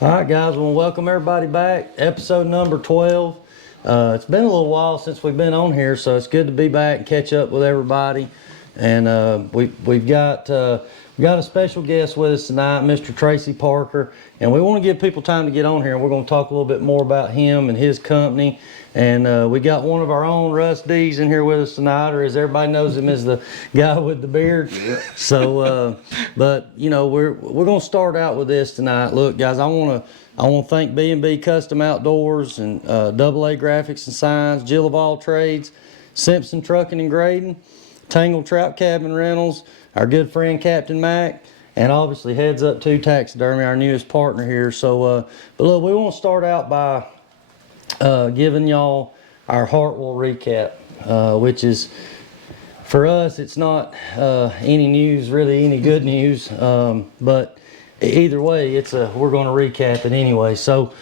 All right, guys, I want to welcome everybody back. Episode number 12. It's been a little while since we've been on here, so it's good to be back and catch up with everybody. And we've got a special guest with us tonight, Mr. Tracy Parker, and we want to give people time to get on here. We're going to talk a little bit more about him and his company. And we got one of our own, Russ Dees, in here with us tonight, or as everybody knows him as the guy with the beard. Yeah. So, but you know, we're going to start out with this tonight. Look, guys, I want to thank B&B Custom Outdoors and AA Graphics and Signs, Jill of All Trades, Simpson Trucking and Grading, Tangle Trout Cabin Rentals, our good friend Captain Mac, and obviously Heads Up to Taxidermy, our newest partner here. So, but look, we want to start out by giving y'all our Hartwell recap, which is, for us, it's not any news, really any good news, but either way, we're going to recap it anyway. So,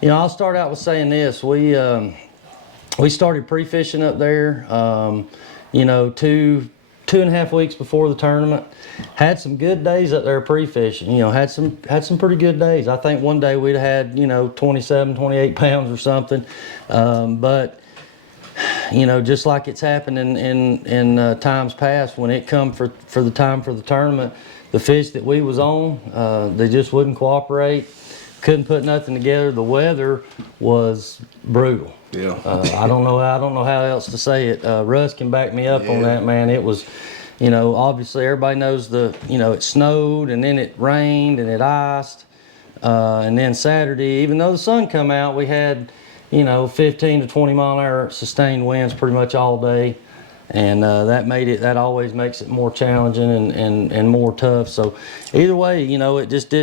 you know, I'll start out with saying this. We started pre-fishing up there, you know, two and a half weeks before the tournament. Had some good days up there pre-fishing, you know, had some pretty good days. I think one day we'd had, you know, 27, 28 pounds or something. But, you know, just like it's happened in times past, when it come for the time for the tournament, the fish that we was on, they just wouldn't cooperate. Couldn't put nothing together. The weather was brutal. Yeah. I don't know how else to say it. Russ can back me up on that, man. It was, you know, obviously everybody knows it snowed and then it rained and it iced. And then Saturday, even though the sun come out, we had, you know, 15 to 20 mile an hour sustained winds pretty much all day. And that always makes it more challenging and more tough. So either way, you know, it just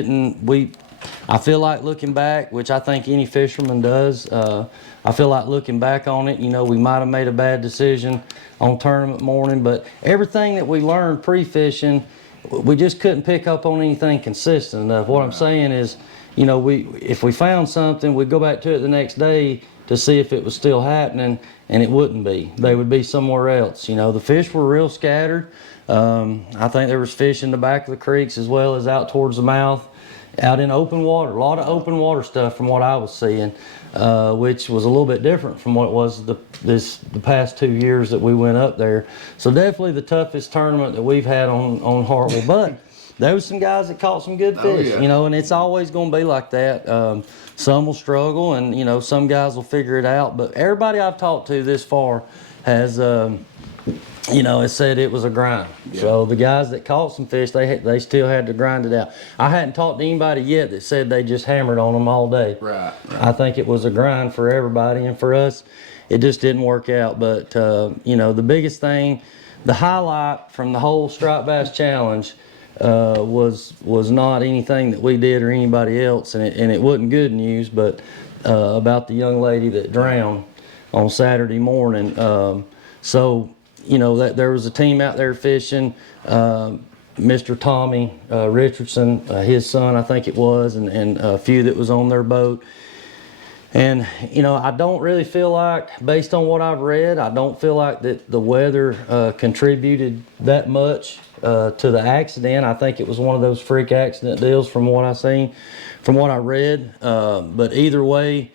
I feel like looking back, which I think any fisherman does, I feel like looking back on it, you know, we might have made a bad decision on tournament morning, but everything that we learned pre-fishing, we just couldn't pick up on anything consistent enough. What I'm saying is, you know, if we found something, we'd go back to it the next day to see if it was still happening, and it wouldn't be. They would be somewhere else. You know, the fish were real scattered. I think there was fish in the back of the creeks as well as out towards the mouth. Out in open water, a lot of open water stuff from what I was seeing, which was a little bit different from what it was the past 2 years that we went up there. So definitely the toughest tournament that we've had on Hartwell. But there was some guys that caught some good fish, you know, and it's always going to be like that. Some will struggle, and you know, some guys will figure it out. But everybody I've talked to this far has, you know, it said it was a grind. Yeah. So the guys that caught some fish, they still had to grind it out. I hadn't talked to anybody yet that said they just hammered on them all day. Right. I think it was a grind for everybody, and for us, it just didn't work out. But you know, the biggest thing, the highlight from the whole Striped Bass Challenge was not anything that we did or anybody else, and it wasn't good news, but about the young lady that drowned on Saturday morning. So, you know, that there was a team out there fishing, Mr. Tommy Richardson, his son, I think it was, and a few that was on their boat. And, you know, I don't really feel like, based on what I've read, I don't feel like that the weather contributed that much to the accident. I think it was one of those freak accident deals from what I seen, from what I read. But either way,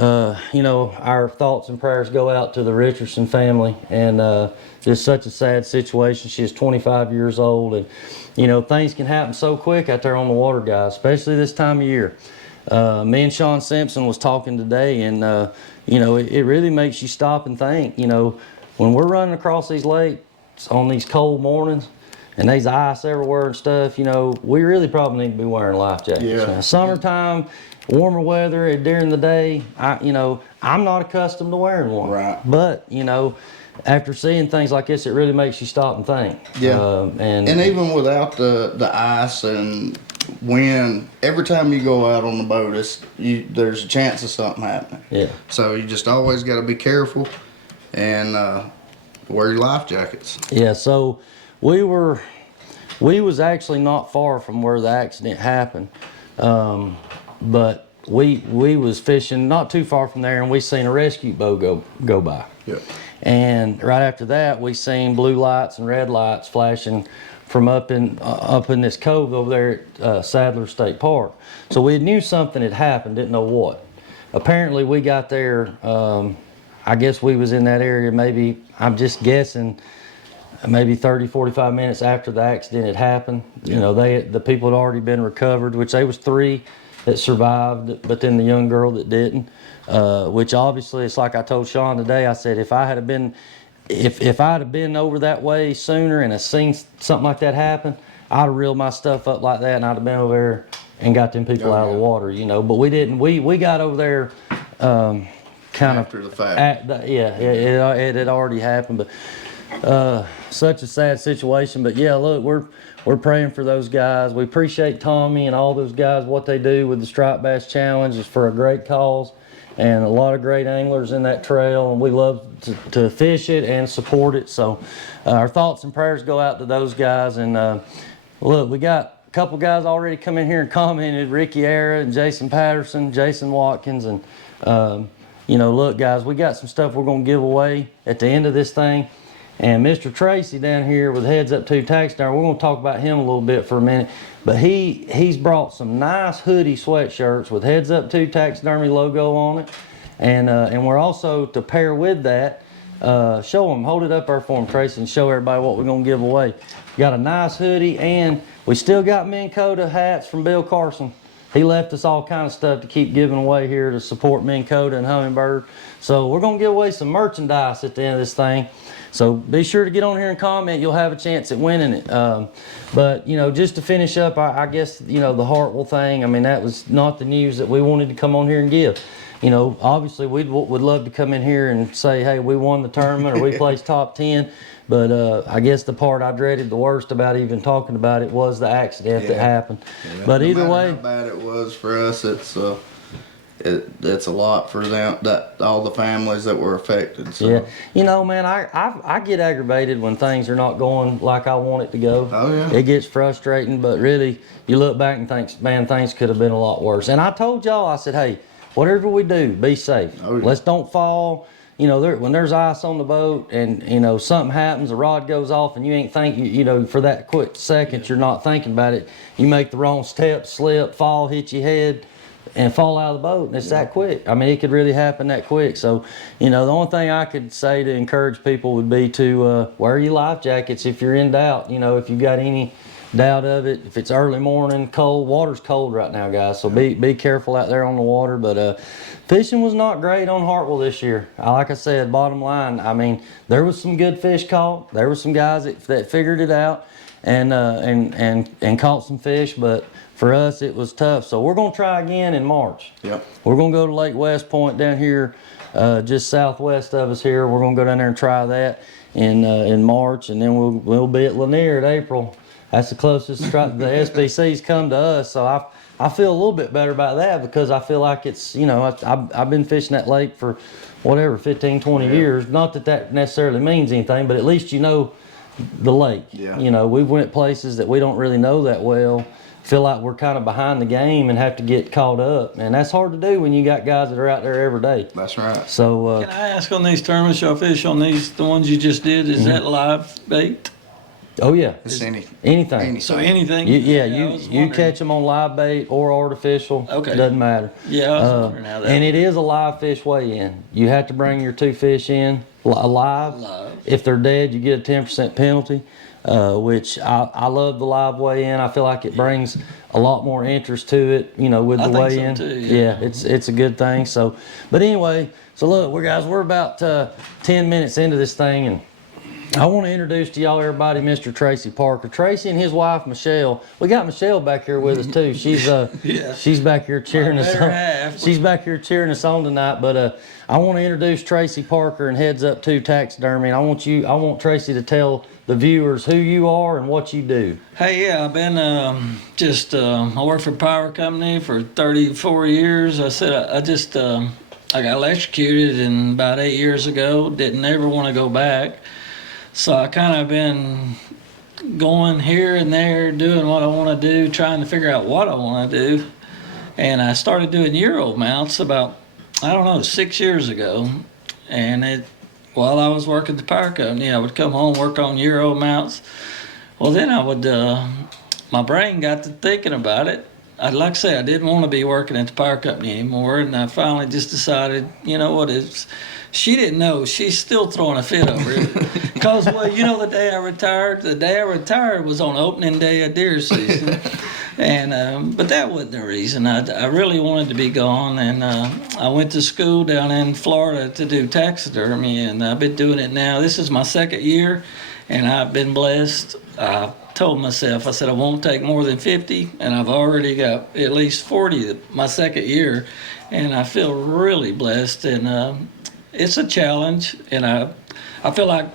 you know, our thoughts and prayers go out to the Richardson family, and just such a sad situation. She is 25 years old, and you know, things can happen so quick out there on the water, guys, especially this time of year. Me and Sean Simpson was talking today, and you know, it really makes you stop and think. You know, when we're running across these lakes on these cold mornings and there's ice everywhere and stuff, you know, we really probably need to be wearing life jackets. Yeah. Now, summertime, warmer weather during the day, you know, I'm not accustomed to wearing one. Right. But, you know, after seeing things like this, it really makes you stop and think. Yeah. And even without the ice and wind, every time you go out on the boat, there's a chance of something happening. Yeah. So you just always got to be careful and wear your life jackets. Yeah. So we was actually not far from where the accident happened. But we was fishing not too far from there, and we seen a rescue boat go by. Yeah. And right after that, we seen blue lights and red lights flashing from up in this cove over there at Sadler State Park. So we knew something had happened, didn't know what. Apparently we got there, I guess we was in that area maybe, I'm just guessing, maybe 30, 45 minutes after the accident had happened. You know, the people had already been recovered, which they was 3 that survived, but then the young girl that didn't, which obviously it's like I told Sean today, I said, if I'd have been over that way sooner and have seen something like that happen, I'd have reeled my stuff up like that and I'd have been over there and got them people out of the water, you know, but we didn't. We got over there kind of after the fact. It had already happened, but such a sad situation. But yeah, look, we're praying for those guys. We appreciate Tommy and all those guys, what they do with the Striped Bass Challenge is for a great cause, and a lot of great anglers in that trail, and we love to fish it and support it. So our thoughts and prayers go out to those guys. And look, we got a couple guys already come in here and commented, Ricky Era and Jason Patterson, Jason Watkins, and you know, look guys, we got some stuff we're going to give away at the end of this thing. And Mr. Tracy down here with Heads Up 2 Taxidermy, we're going to talk about him a little bit for a minute. But he's brought some nice hoodie sweatshirts with Heads Up 2 Taxidermy logo on it. And we're also, to pair with that, show them, hold it up there for them, Tracy, and show everybody what we're going to give away. Got a nice hoodie, and we still got Minn Kota hats from Bill Carson. He left us all kind of stuff to keep giving away here to support Minn Kota and Humminbird. So we're going to give away some merchandise at the end of this thing. So be sure to get on here and comment. You'll have a chance at winning it. But, you know, just to finish up, I guess, you know, the Hartwell thing, I mean, that was not the news that we wanted to come on here and give. You know, obviously would love to come in here and say, hey, we won the tournament or we placed top 10. But I guess the part I dreaded the worst about even talking about it was the accident that happened. Yeah. But either way, how bad it was for us, it's a lot for them, that all the families that were affected. So. Yeah, you know, man, I get aggravated when things are not going like I want it to go. Oh yeah, it gets frustrating. But really, you look back and think, man, things could have been a lot worse. And I told y'all, I said, hey, whatever we do, be safe. Oh, yeah. Let's don't fall. You know, when there's ice on the boat and, you know, something happens, the rod goes off and you ain't thinking, you know, for that quick second, you're not thinking about it. You make the wrong step, slip, fall, hit your head, and fall out of the boat, and it's that quick. I mean, it could really happen that quick. So, you know, the only thing I could say to encourage people would be to wear your life jackets if you're in doubt. You know, if you've got any doubt of it, if it's early morning, cold, water's cold right now, guys. So be careful out there on the water. But fishing was not great on Hartwell this year. Like I said, bottom line, I mean, there was some good fish caught. There were some guys that figured it out and caught some fish, but for us, it was tough. So we're going to try again in March. Yep. We're going to go to Lake West Point down here, just southwest of us here. We're going to go down there and try that in March, and then we'll be at Lanier in April. That's the closest the SBC's come to us. So I feel a little bit better about that because I feel like it's, you know, I've been fishing that lake for whatever, 15, 20 years. Not that necessarily means anything, but at least you know the lake. Yeah. You know, we've went places that we don't really know that well. Feel like we're kind of behind the game and have to get caught up, and that's hard to do when you got guys that are out there every day. That's right. So can I ask, on these tournaments y'all fish on these, the ones you just did, is that live bait? Oh yeah, it's anything. So anything? You catch them on live bait or artificial. Okay, doesn't matter. Yeah, I was wondering how that. And it is a live fish weigh-in. You have to bring your 2 fish in alive. If they're dead, you get a 10% penalty. Which I love the live weigh-in. I feel like it brings a lot more interest to it, you know, with the weigh-in. So too, yeah, it's a good thing. So, but anyway, so look, we're about 10 minutes into this thing, and I want to introduce to y'all everybody Mr. Tracy Parker. Tracy and his wife Michelle. We got Michelle back here with us too. She's she's back here cheering us on. She's back here cheering us on tonight. But I want to introduce Tracy Parker and Heads Up 2 Taxidermy. And I want Tracy to tell the viewers who you are and what you do. Hey, yeah, I've been I worked for a power company for 34 years. I said I got electrocuted about 8 years ago. Didn't ever want to go back. So I kind of been going here and there, doing what I want to do, trying to figure out what I want to do. And I started doing Euro mounts about, 6 years ago. And while I was working at the power company, I would come home, work on Euro mounts. Well, then I would, my brain got to thinking about it. Like I say, I didn't want to be working at the power company anymore, and I finally just decided, you know what, she didn't know. She's still throwing a fit over it. Because, well, you know, the day I retired was on opening day of deer season. And but that wasn't the reason. I really wanted to be gone, and I went to school down in Florida to do taxidermy, and I've been doing it now. This is my second year, and I've been blessed. I told myself, I said I won't take more than 50, and I've already got at least 40 my second year, and I feel really blessed. And it's a challenge, and I feel like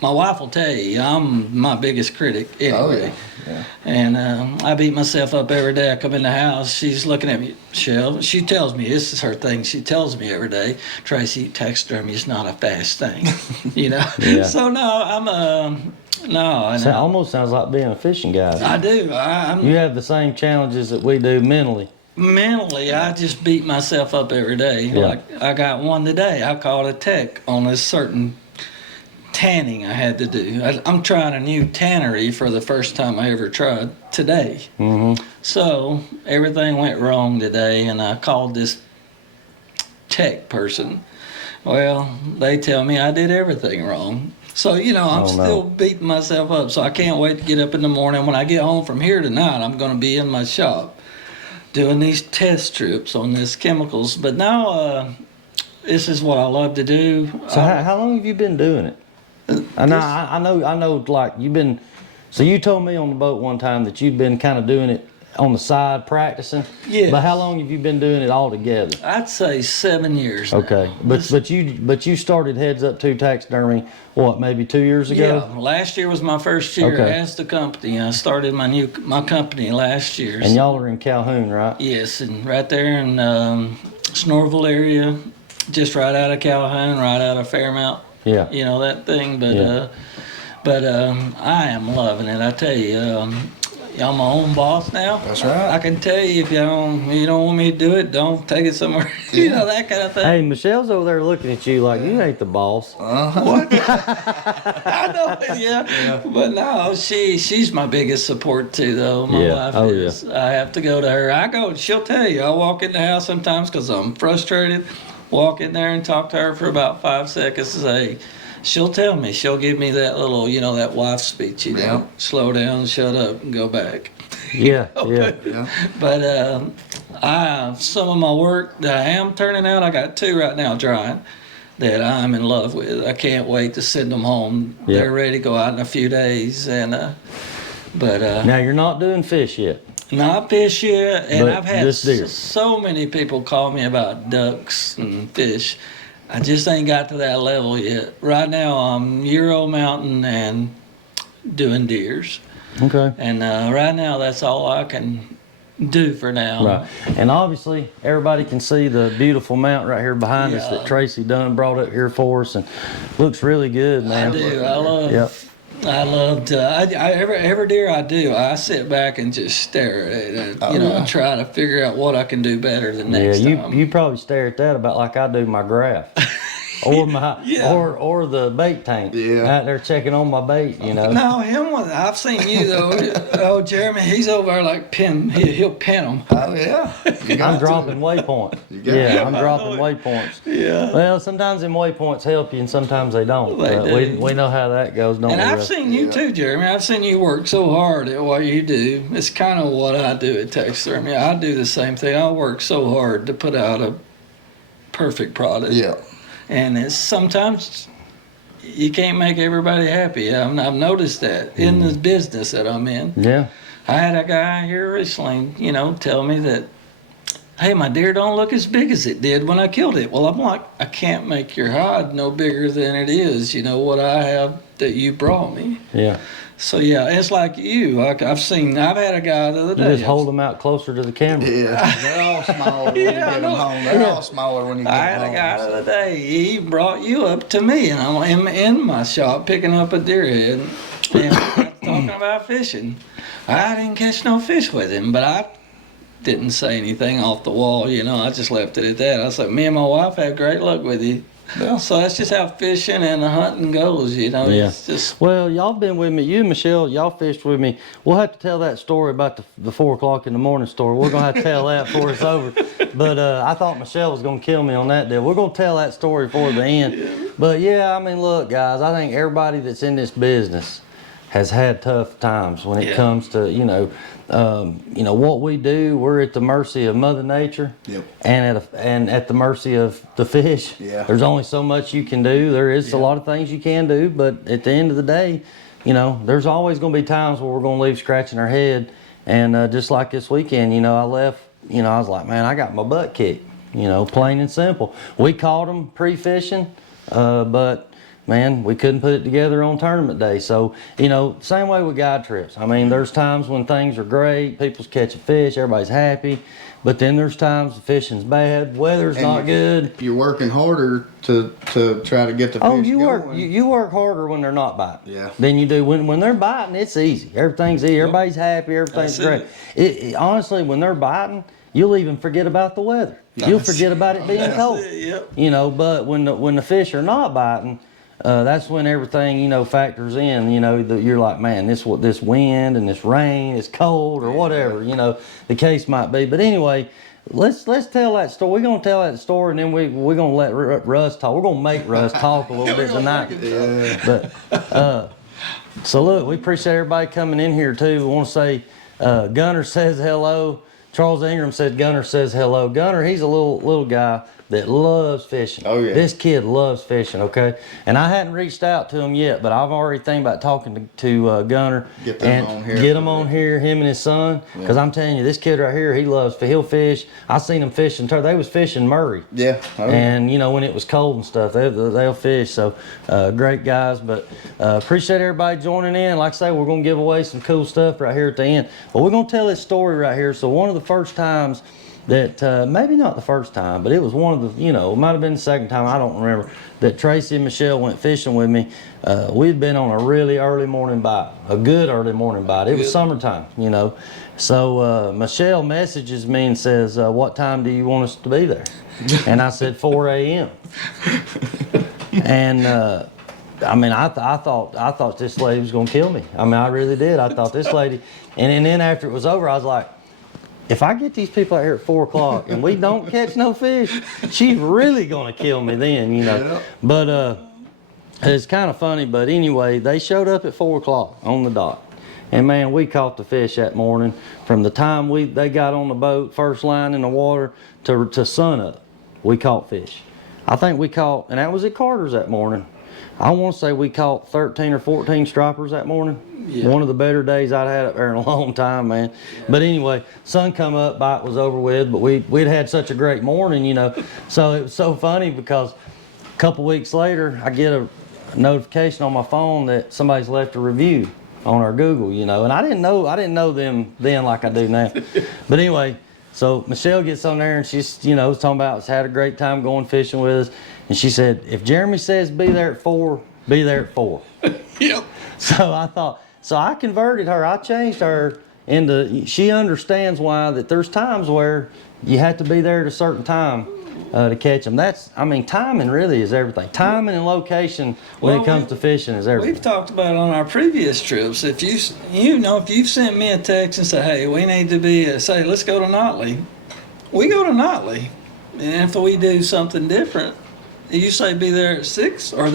my wife will tell you I'm my biggest critic anyway. Oh, yeah. Yeah. And I beat myself up every day. I come in the house, she's looking at me, Shell. She tells me, this is her thing, she tells me every day, Tracy, taxidermy is not a fast thing. You know? Yeah. So no, I'm no. So it almost sounds like being a fishing guy. I do. I'm You have the same challenges that we do mentally. mentally, I just beat myself up every day. Yeah. Like I got one today. I called a tech on a certain tanning I had to do. I'm trying a new tannery for the first time I ever tried today. Mm-hmm. So everything went wrong today, and I called this tech person. Well, they tell me I did everything wrong. So, you know, I'm still beating myself up. So I can't wait to get up in the morning. When I get home from here tonight, I'm going to be in my shop doing these test strips on these chemicals. But now, this is what I love to do. So how long have you been doing it? I know, like you've been, so you told me on the boat one time that you've been kind of doing it on the side practicing. Yes. But how long have you been doing it all together? I'd say 7 years. Okay. Now. But you started Heads Up 2 Taxidermy, what, maybe 2 years ago? Yeah, last year was my first year Okay. as the company. I started my company last year. And y'all are in Calhoun, right? Yes, and right there in Snorville area, just right out of Calhoun, right out of Fairmount. Yeah. You know that thing, but Yeah. I am loving it. I tell you, I'm my own boss now. That's right. I can tell you if you don't want me to do it, don't take it somewhere. You know, that kind of thing. Hey, Michelle's over there looking at you like you ain't the boss. I know, yeah. But no, she's my biggest support too, though. My Yeah. wife Oh, is. yeah. I have to go to her. She'll tell you. I walk in the house sometimes because I'm frustrated. Walk in there and talk to her for about 5 seconds and say, she'll tell me, she'll give me that little, that wife speech, Yeah. slow down, shut up, and go back. Yeah, yeah. Yeah. But some of my work that I am turning out, I got 2 right now drying that I'm in love with. I can't wait to send them home. Yeah. They're ready to go out in a few days, and Now you're not doing fish yet. not fish yet. And But I've had just deer. so many people call me about ducks and fish. I just ain't got to that level yet. Right now, I'm Euro Mountain and doing deers. Okay. And right now, that's all I can do for now. Right. And obviously, everybody can see the beautiful mount right here behind us Yeah. that Tracy done brought up here for us, and looks really good, man. I do. Yep. I love to. Every deer I do, I sit back and just stare at it. And try to figure out what I can do better the next time. You probably stare at that about like I do my graph. Or my or the bait tank. Yeah. Out there checking on my bait, No, I've seen you though. Oh, Jeremy, he's over there like pin. He'll pin them. Oh, yeah. I'm dropping waypoints. got Yeah, to. I'm dropping waypoints. Yeah. Well, sometimes them waypoints help you and sometimes they don't. They do. We know how that goes, don't And we? I've Russ? seen you too, Jeremy. I've seen you work so hard at what you do. It's kind of what I do at taxidermy. I do the same thing. I work so hard to put out a perfect product. Yeah. And it's sometimes you can't make everybody happy. I've noticed that in the business that I'm in. Yeah. I had a guy here recently, tell me that, hey, my deer don't look as big as it did when I killed it. Well, I'm like, I can't make your hide no bigger than it is. What I have that you brought me. Yeah. So yeah, it's like you. I've had a guy the other You day. just hold them out closer to the camera. Yeah. They're all smaller when you Yeah, get I them know. home. They're all smaller when you get I them had home. a guy the other day. He brought you up to me, and I'm in my shop picking up a deer head. And we got talking about fishing. I didn't catch no fish with him, but I didn't say anything off the wall. I just left it at that. I said, me and my wife had great luck with you. Yeah. So that's just how fishing and the hunting goes, you know. Yeah. It's just Well, y'all been with me. You and Michelle, y'all fished with me. We'll have to tell that story about the 4 o'clock in the morning story. We're gonna have to tell that before it's over. But I thought Michelle was gonna kill me on that deal. We're gonna tell that story before the end. But yeah, I mean, look, guys, I think everybody that's in this business has had tough times when it comes to what we do. We're at the mercy of Mother Nature, and at the mercy of the fish. Yeah. There's only so much you can do. There is a lot of things you can do, but at the end of the day, there's always going to be times where we're going to leave scratching our head. And just like this weekend, I left. I was like, man, I got my butt kicked. Plain and simple. We caught them pre-fishing, but man, we couldn't put it together on tournament day. So, same way with guide trips. I mean, there's times when things are great, people's catching fish, everybody's happy. But then there's times the fishing's bad, weather's not good. You're working harder to try to get the fish going. You work harder when they're not biting. Yeah. Than you do when they're biting. It's easy. Everything's easy. Everybody's happy. Everything's great. Honestly, when they're biting, you'll even forget about the weather. You'll forget about it being cold. Yep. But when the fish are not biting, that's when everything factors in. You're like, man, this wind and this rain is cold or whatever. The case might be. But anyway, let's tell that story. We're gonna tell that story, and then we're gonna let Russ talk. We're gonna make Russ talk a little bit tonight. But so look, we appreciate everybody coming in here too. We want to say Gunner says hello. Charles Ingram said Gunner says hello. Gunner, he's a little guy that loves fishing. Oh, yeah. This kid loves fishing, okay? And I hadn't reached out to him yet, but I've already thinking about talking to Gunner. Get them on here. Get him on here, him and his son. Because I'm telling you, this kid right here, he'll fish. I seen him fishing. They was fishing Murray. Yeah. And, when it was cold and stuff, they'll fish. So, great guys. But appreciate everybody joining in. Like I say, we're going to give away some cool stuff right here at the end. But we're going to tell this story right here. So, one of the first times that maybe not the first time, but it was one of the, it might have been the second time, I don't remember, that Tracy and Michelle went fishing with me. We'd been on a really early morning bite, a good early morning bite. It was summertime, So Michelle messages me and says, what time do you want us to be there? And I said 4 a.m. And I thought this lady was gonna kill me. I really did. I thought this lady, and then after it was over, I was like, if I get these people out here at 4 o'clock and we don't catch no fish, she's really gonna kill me then, Yeah. But it's kind of funny. But anyway, they showed up at 4 o'clock on the dot, and man, we caught the fish that morning. From the time they got on the boat, first line in the water, to sun up, we caught fish. I think we caught, and that was at Carter's that morning. I want to say we caught 13 or 14 stripers that morning. Yeah. One of the better days I'd had up there in a long time, man. Yeah. But anyway, sun come up, bite was over with, but we'd had such a great morning, So it was so funny because a couple weeks later, I get a notification on my phone that somebody's left a review on our Google, and I didn't know them then like I do now. But anyway, so Michelle gets on there and she's, was talking about had a great time going fishing with us. And she said, if Jeremy says be there at 4, be there at 4. Yep. So I converted her. I changed her into, she understands why that there's times where you have to be there at a certain time to catch them. Timing really is everything. Timing and location when it comes to fishing is everything. We've talked about on our previous trips. If you've sent me a text and say, hey, we need to say, let's go to Notley. We go to Notley. And if we do something different, you say be there at 6 or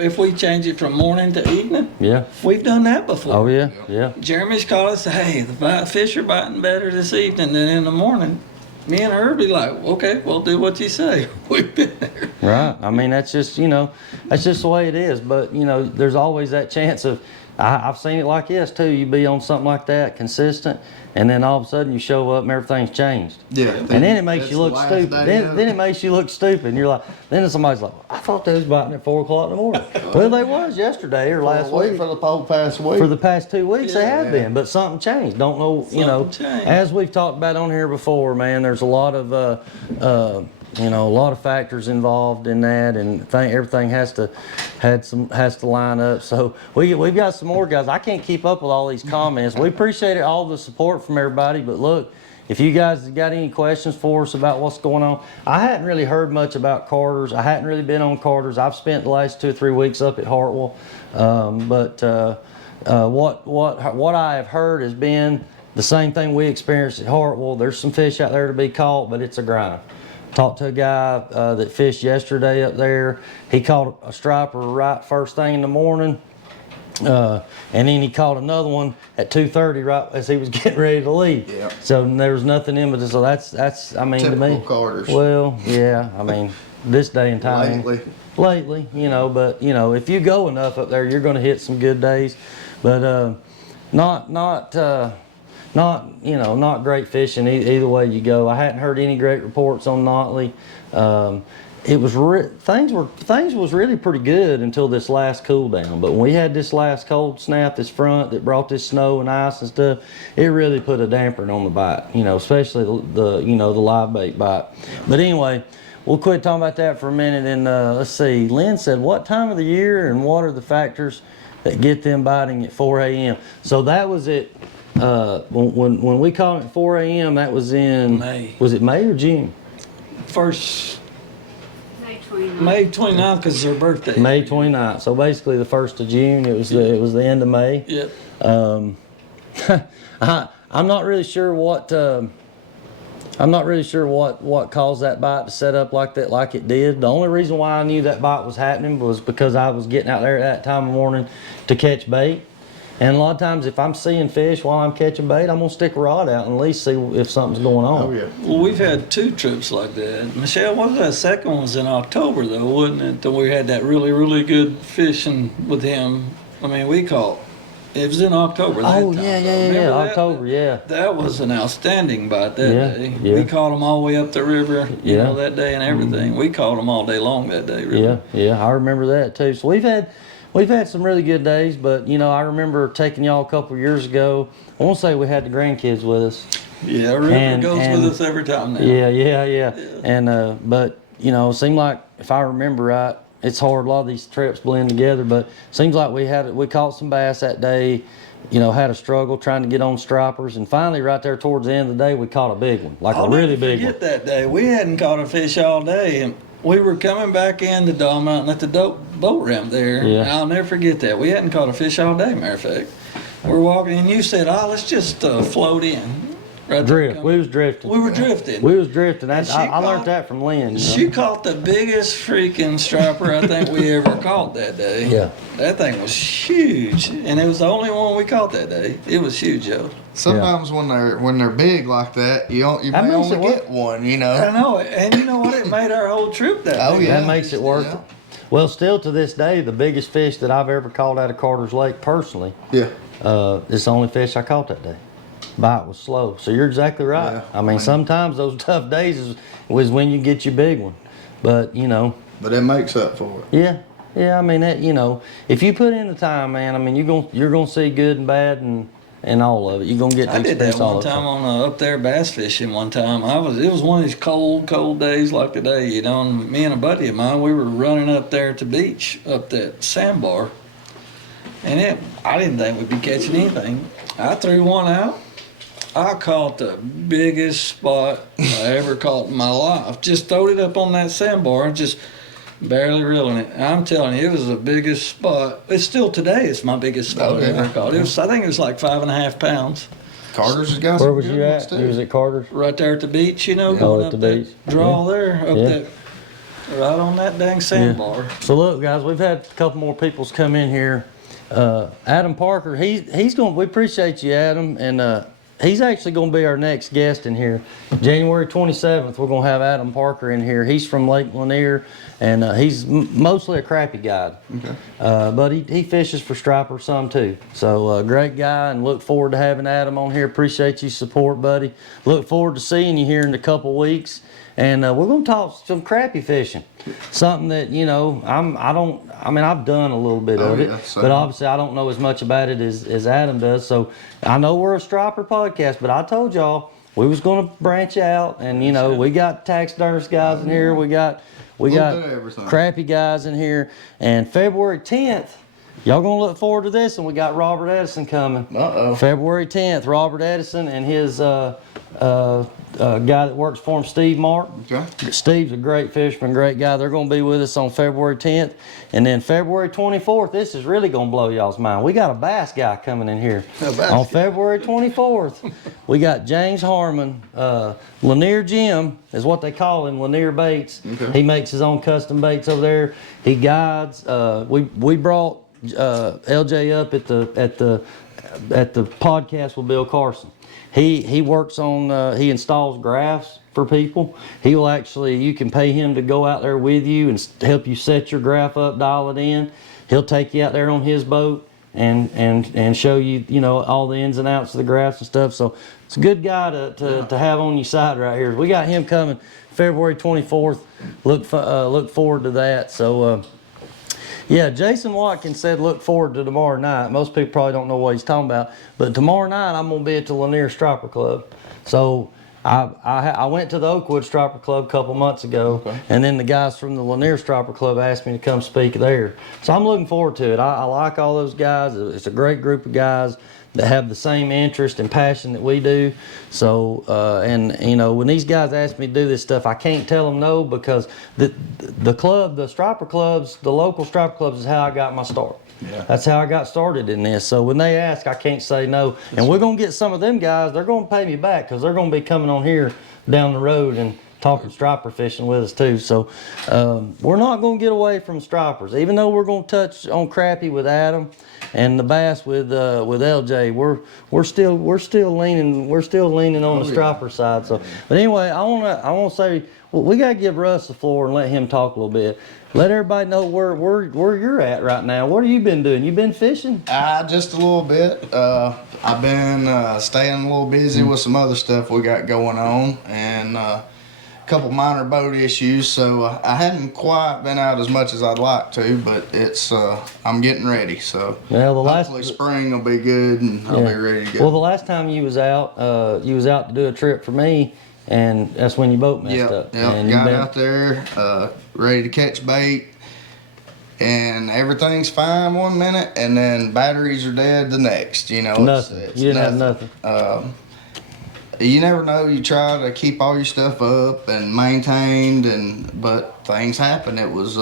if we change it from morning to evening. Yeah. We've done that before. Oh, yeah, yeah. Jeremy's called us, hey, the fish are biting better this evening than in the morning. Me and her be like, okay, we'll do what you say. We've been there. Right. That's just, that's just the way it is. But, there's always that chance of, I've seen it like this too. You be on something like that, consistent, and then all of a sudden you show up and everything's changed. Yeah. And then it makes you look stupid. Then it makes you look stupid. And you're like, then somebody's like, I thought they was biting at 4 o'clock in the morning. Well, they was yesterday or last week. For the whole past week. For the past 2 weeks, they have been, but something changed. Don't know, Something changed. As we've talked about on here before, man, there's a lot of, a lot of factors involved in that, and everything has to line up. So we've got some more guys. I can't keep up with all these comments. We appreciate all the support from everybody, but look, if you guys have got any questions for us about what's going on, I hadn't really heard much about Carter's. I hadn't really been on Carter's. I've spent the last 2 or 3 weeks up at Hartwell, what I have heard has been the same thing we experienced at Hartwell. There's some fish out there to be caught, but it's a grind. Talked to a guy that fished yesterday up there. He caught a striper right first thing in the morning. And then he caught another one at 2:30 right as he was getting ready to leave. Yeah. So there was nothing in between. So that's I mean, Typical to me. Carters. Well, yeah. I mean, this day and time. Lately, you know. But you know, if you go enough up there, you're going to hit some good days. But not great fishing either way you go. I hadn't heard any great reports on Notley. It was things was really pretty good until this last cool down. But when we had this last cold snap, this front that brought this snow and ice and stuff, it really put a damper on the bite. You know, especially the live bait bite. But anyway, we'll quit talking about that for a minute. And let's see. Lynn said, "What time of the year and what are the factors that get them biting at 4 a.m.?" So that was it. When we caught it at 4 a.m., that was in May. Was it May or June? First May 29th. May 29th because it's her birthday. May 29th. So basically the 1st of June. It was the end of May. Yep. I'm not really sure what caused that bite to set up like that, like it did. The only reason why I knew that bite was happening was because I was getting out there at that time of morning to catch bait. And a lot of times, if I'm seeing fish while I'm catching bait, I'm gonna stick a rod out and at least see if something's going on. Oh yeah. Well, we've had 2 trips like that. Michelle, what was that second one? Was in October though, wasn't it? That we had that really, really good fishing with him. I mean, we caught. It was in October. That Oh time, yeah, though. yeah, Remember yeah. that? October, yeah. That was an outstanding bite that Yeah, day. yeah. We caught them all the way up the river, you Yeah. know, that day and everything. We caught them all day long that day, really. Yeah, yeah, I remember that too. So we've had some really good days, but you know, I remember taking y'all a couple years ago. I won't say we had the grandkids with us. Yeah, river And- goes and- with us every time now. Yeah. And but you know, it seemed like if I remember right, it's hard. A lot of these trips blend together, but seems like we caught some bass that day. You know, had a struggle trying to get on stripers, and finally, right there towards the end of the day, we caught a big one, like I'll a really never big one. forget that day. We hadn't caught a fish all day, and we were coming back in the Dog Mountain at the boat ramp there. Yeah. And I'll never forget that. We hadn't caught a fish all day, matter of fact. We're walking, and you said, "Oh, let's just float in." Right there, Drift. We was drifting. We were drifting. We was drifting. And she I caught- learned that from Lynn. You know? She caught the biggest freaking striper I think we ever caught that day. Yeah. That thing was huge, and it was the only one we caught that day. It was huge, yo. Sometimes when they're big like that, you That may makes only it work. get one. You know. I know, and you know what? It made our whole trip that Oh, day. yeah. That makes it worth Yeah. it. Well, still to this day, the biggest fish that I've ever caught out of Carter's Lake personally, Yeah. is the only fish I caught that day. Bite was slow. So you're exactly right. Yeah. I mean, sometimes those tough days was when you get your big one. But, you know, But it makes up for it. yeah. Yeah, I mean, that, you know, if you put in the time, man, I mean, you're gonna see good and bad and all of it. You're gonna get to I did that experience all one of it. time on up there bass fishing one time. It was one of these cold days like today, you know, and me and a buddy of mine, we were running up there at the beach, up that sandbar. And I didn't think we'd be catching anything. I threw one out. I caught the biggest spot I ever caught in my life. Just throwed it up on that sandbar, just barely reeling it. I'm telling you, it was the biggest spot. It's still today, it's my biggest spot Oh, I ever yeah. caught. I think it was like 5.5 pounds. Carter's has got Where some was good you ones at? too. You was at Carter's? Right there at the beach, you know, Yeah. going Oh, at up the that beach. draw there, up Yeah. that, right on that dang sandbar. So look, guys, we've had a couple more people's come in here. Adam Parker, we appreciate you, Adam, and he's actually going to be our next guest in here. January 27th, we're going to have Adam Parker in here. He's from Lake Lanier, and he's mostly a crappie guide. Okay. But he fishes for striper some too. So great guy, and look forward to having Adam on here. Appreciate your support, buddy. Look forward to seeing you here in a couple weeks. And we're going to talk some crappie fishing. Something that, you know, I've done a little bit of it, yeah, same. but obviously I don't know as much about it as Adam does. So I know we're a striper podcast, but I told y'all we was going to branch out, and you know, we got taxidermist guys in here. We got bit of everything. crappie guys in here. And February 10th, y'all gonna look forward to this, and we got Robert Edison coming. Uh-oh. February 10th, Robert Edison and his a guy that works for him, Steve Martin. Okay. Steve's a great fisherman, great guy. They're going to be with us on February 10th. And then February 24th, this is really going to blow y'all's mind. We got a bass guy coming in here. On February 24th, we got James Harmon. Lanier Jim is what they call him, Lanier Baits. Okay. He makes his own custom baits over there. He guides. We brought LJ up at the podcast with Bill Carson. He works on, he installs graphs for people. He will actually, you can pay him to go out there with you and help you set your graph up, dial it in. He'll take you out there on his boat and show you, you know, all the ins and outs of the graphs and stuff. So it's a good guy to have on your side right here. We got him coming February 24th. Look forward to that. So, yeah, Jason Watkins said look forward to tomorrow night. Most people probably don't know what he's talking about, but tomorrow night I'm going to be at the Lanier Striper Club. So I went to the Oakwood Striper Club a couple months ago, and then the guys from the Lanier Striper Club asked me to come speak there. So I'm looking forward to it. I like all those guys. It's a great group of guys that have the same interest and passion that we do. So, and you know, when these guys ask me to do this stuff, I can't tell them no, because the club, the striper clubs, the local striper clubs is how I got my start. Yeah. That's how I got started in this. So when they ask, I can't say no. And we're going to get some of them guys, they're going to pay me back, because they're going to be coming on here down the road and talking striper fishing with us too. So we're not going to get away from stripers, even though we're going to touch on crappie with Adam and the bass with LJ. We're still leaning on the striper side. So, but anyway, I want to say, well, we got to give Russ the floor and let him talk a little bit. Let everybody know where you're at right now. What have you been doing? You been fishing? Just a little bit. I've been staying a little busy with some other stuff we got going on, and couple minor boat issues, so I hadn't quite been out as much as I'd like to, but it's I'm getting ready. So hopefully spring will be good and I'll be ready to go. Well, the last time you was out to do a trip for me, and that's when your boat messed up. Yeah, got out there ready to catch bait, and everything's fine one minute, and then batteries are dead the next. You know, nothing. You didn't have nothing. You never know. You try to keep all your stuff up and maintained, but things happen. It was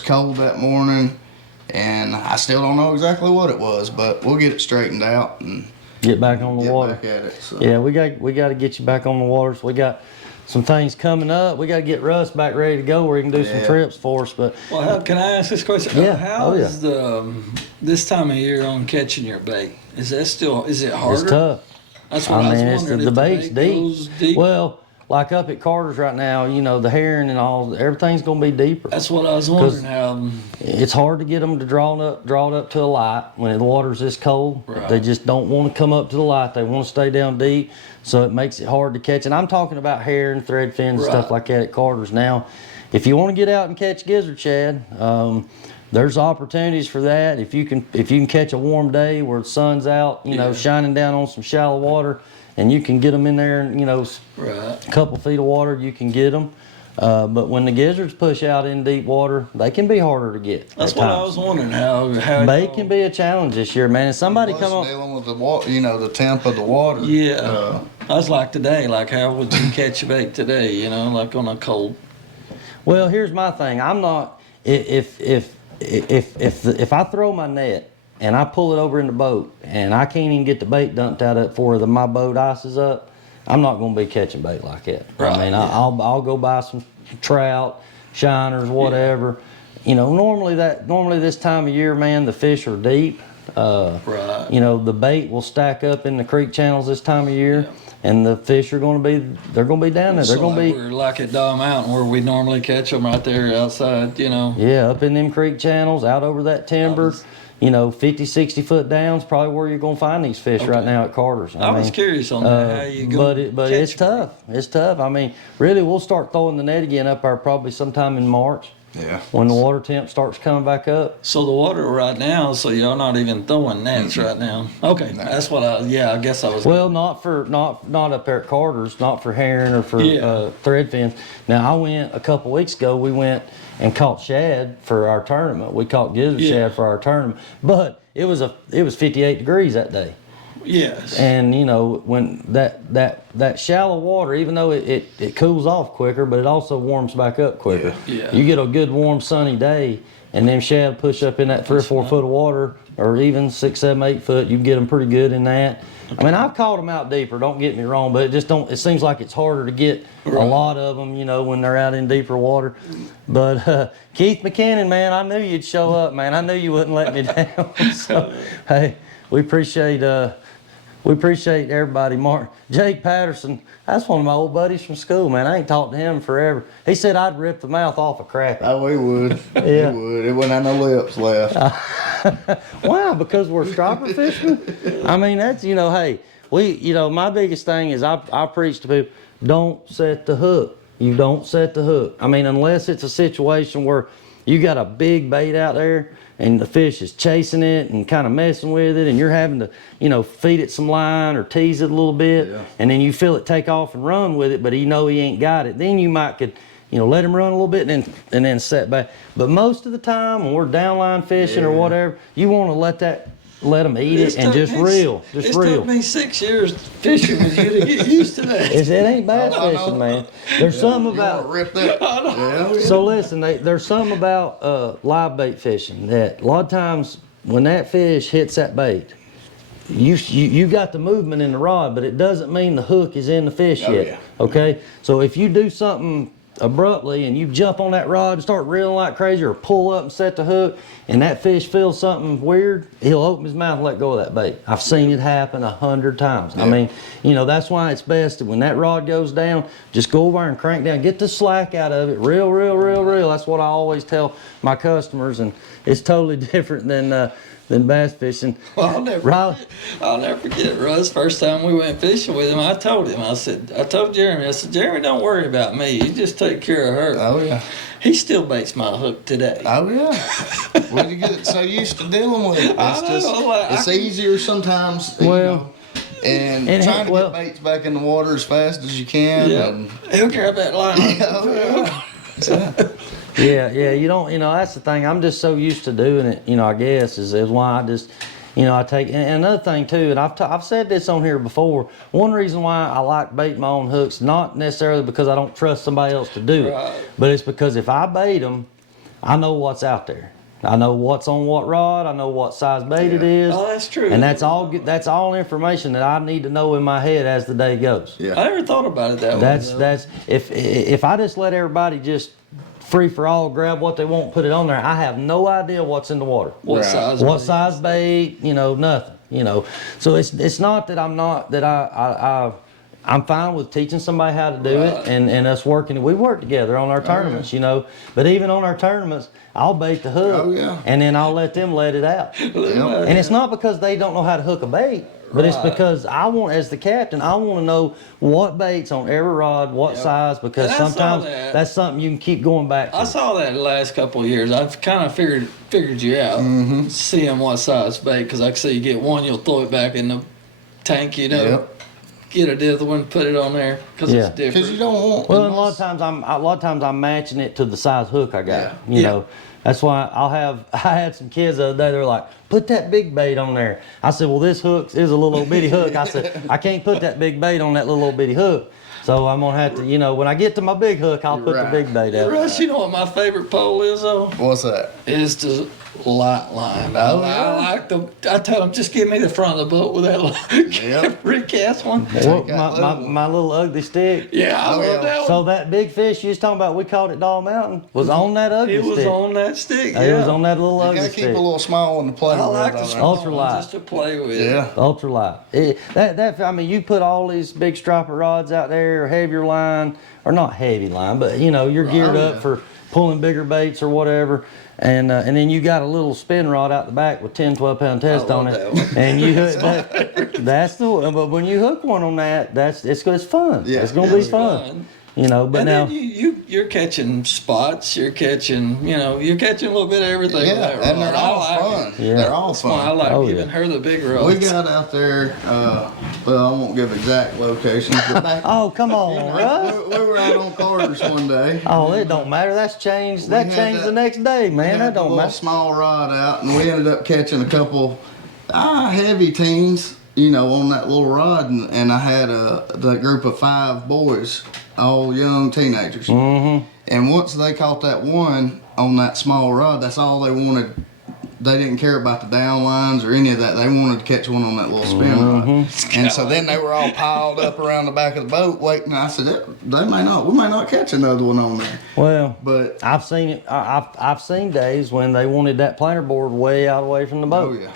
cold that morning, and I still don't know exactly what it was, but we'll get it straightened out and get back on the water. Back at it. So. Yeah, we got to get you back on the water. So we got some things coming up. We got to get Russ back ready to go where he can do some trips for us. But well, can I ask this question? Yeah. How is this time of year on catching your bait? Is it harder? It's tough. That's what I was wondering. The bait's deep. deep. Well, like up at Carter's right now, you know, the herring and all, everything's going to be deeper. That's what I was wondering. How it's hard to get them to draw it up to a light when the water's this cold. Right. They just don't want to come up to the light. They want to stay down deep, so it makes it hard to catch. And I'm talking about herring, thread fins, and stuff like that at Carter's. Now, if you want to get out and catch gizzard shad, there's opportunities for that. If you can catch a warm day where the sun's out, you know, shining down on some shallow water, and you can get them in there, and you know, a couple feet of water, you can get them. But when the gizzards push out in deep water, they can be harder to get. That's what I was wondering. How bait can be a challenge this year, man. And somebody come up dealing with the water, you know, the temp of the water. Yeah, I was like today. Like, how would you catch a bait today? You know, like on a cold. Well, here's my thing. I'm not if I throw my net and I pull it over in the boat and I can't even get the bait dumped out of it before my boat ices up, I'm not going to be catching bait like that. Right, I mean, I'll go buy some trout, shiners, whatever. You know, normally this time of year, man, the fish are deep. You know, the bait will stack up in the creek channels this time of year. And the fish are going to be down there. They're going to be. We're like at Dog Mountain where we normally catch them right there outside, you know. Yeah, up in them creek channels, out over that timber. You know, 50, 60 foot down's probably where you're going to find these fish right now at Carter's. I was curious on that, how you go. But it's tough. It's tough. I mean, really, we'll start throwing the net again up there probably sometime in March. Yeah. When the water temp starts coming back up. So the water right now, so y'all not even throwing nets right now. Okay, that's what I guess I was. Well, not up there at Carter's, not for herring or for thread fins. Now I went a couple weeks ago. We went and caught shad for our tournament. We caught gizzard shad for our tournament, but it was 58 degrees that day. Yes. And you know, when that shallow water, even though it cools off quicker, but it also warms back up quicker. Yeah. You get a good warm sunny day, and them shad push up in that 3 or 4 foot of water, or even 6, 7, 8 foot. You can get them pretty good in that. I mean, I've caught them out deeper. Don't get me wrong, but it just don't. It seems like it's harder to get a lot of them, you know, when they're out in deeper water. But Keith McKinnon, man, I knew you'd show up, man. I knew you wouldn't let me down. So, hey, we appreciate everybody. Jake Patterson, that's one of my old buddies from school, man. I ain't talked to him forever. He said I'd rip the mouth off a crappie. Oh, we would. Yeah. We would. It wouldn't have no lips left. Why? Because we're striper fishing? I mean, that's, you know, hey, my biggest thing is I preach to people, don't set the hook. You don't set the hook. I mean, unless it's a situation where you got a big bait out there and the fish is chasing it and kind of messing with it, and you're having to, you know, feed it some line or tease it a little bit, and then you feel it take off and run with it, but he ain't got it. Then you could, you know, let him run a little bit and then set back. But most of the time when we're downline fishing or whatever, you want to let them eat it and just reel. It took me 6 years fishing with you to get used to that. It ain't bass fishing, man. There's something about Rip that. So listen, there's something about live bait fishing that a lot of times when that fish hits that bait, you got the movement in the rod, but it doesn't mean the hook is in the fish yet. Yeah. Okay, so if you do something abruptly and you jump on that rod and start reeling like crazy, or pull up and set the hook, and that fish feels something weird, he'll open his mouth and let go of that bait. I've seen it happen 100 times. I mean, you know, that's why it's best that when that rod goes down, just go over and crank down, get the slack out of it, reel. That's what I always tell my customers, and it's totally different than bass fishing. Well, I'll never forget Russ. First time we went fishing with him, I told Jeremy, Jeremy, don't worry about me. You just take care of her. Oh, yeah. He still baits my hook today. Oh, yeah. Well, you get so used to dealing with it. It's easier sometimes, you know, and trying to get baits back in the water as fast as you can. Yeah. And, He'll grab that line. Yeah, you don't, you know, that's the thing. I'm just so used to doing it, you know, I guess, is why I just, you know, I take, and another thing too, and I've said this on here before, one reason why I like baiting my own hooks, not necessarily because I don't trust somebody else to do it, but it's because if I bait them, I know what's out there. I know what's on what rod, I know what size bait it is. Oh, that's true. And that's all information that I need to know in my head as the day goes. yeah. I never thought about it that way. That's if I just let everybody just free for all, grab what they want, put it on there, I have no idea what's in the water. What size bait, you know, nothing, you know. So it's not that I'm fine with teaching somebody how to do it and us working. We work together on our tournaments, you know. But even on our tournaments, I'll bait the hook and then I'll let them let it out. And it's not because they don't know how to hook a bait. But it's because as the captain, I want to know what bait's on every rod, what size, because sometimes that's something you can keep going back to. I saw that the last couple of years. I've kind of figured you out, seeing what size bait, because I can see you get one, you'll throw it back in the tank, you know, get another one, put it on there, because it's different. Because you don't want. Well, a lot of times I'm matching it to the size hook I got. You know. That's why I had some kids the other day, they were like, put that big bait on there. I said, well, this hook is a little old bitty hook. I said, I can't put that big bait on that little old bitty hook. So I'm going to have to, you know, when I get to my big hook, I'll put the big bait out. Russ, you know what my favorite pole is, though? What's that? Is the light line. I tell them, just give me the front of the boat with that recast one. My little ugly stick. Yeah, I love that one. So that big fish you was talking about, we caught at Doll Mountain, was on that ugly stick. It was on that stick, It was on that little ugly stick. You gotta keep a little small one to play with. I like the small ultra ones light. just to play with. Yeah. Ultra light. I mean, you put all these big striper rods out there, or heavier line, or not heavy line, but you know, you're geared up for pulling bigger baits or whatever. And then you got a little spin rod out the back with 10, 12 pound test on it. And you hook that's the one. But when you hook one on that, it's fun. Yeah. It's gonna be fun. You know, but and now then you're catching spots, you're catching a little bit of everything. Yeah, with that and rod. they're all fun. Yeah. They're all That's why I fun. like giving her the big rods. We got out there, well, I won't give exact locations, but back, oh, come on, Russ. we were out on Carter's one day. Oh, it don't matter. That's changed. That changed the next day, man. That don't a matter. small rod out, and we ended up catching a couple heavy teens. on that little rod, and I had the group of 5 boys, all young teenagers. Mm-hmm. And once they caught that one on that small rod, that's all they wanted. They didn't care about the down lines or any of that. They wanted to catch one on that little spin rod. And so then they were all piled up around the back of the boat waiting. I said, we may not catch another one on there. Well, But I've seen it. I've seen days when they wanted that planer board way out away from the boat. oh yeah.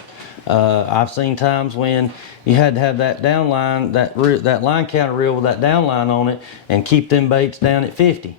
I've seen times when you had to have that down line, that line counter reel with that down line on it, and keep them baits down at 50.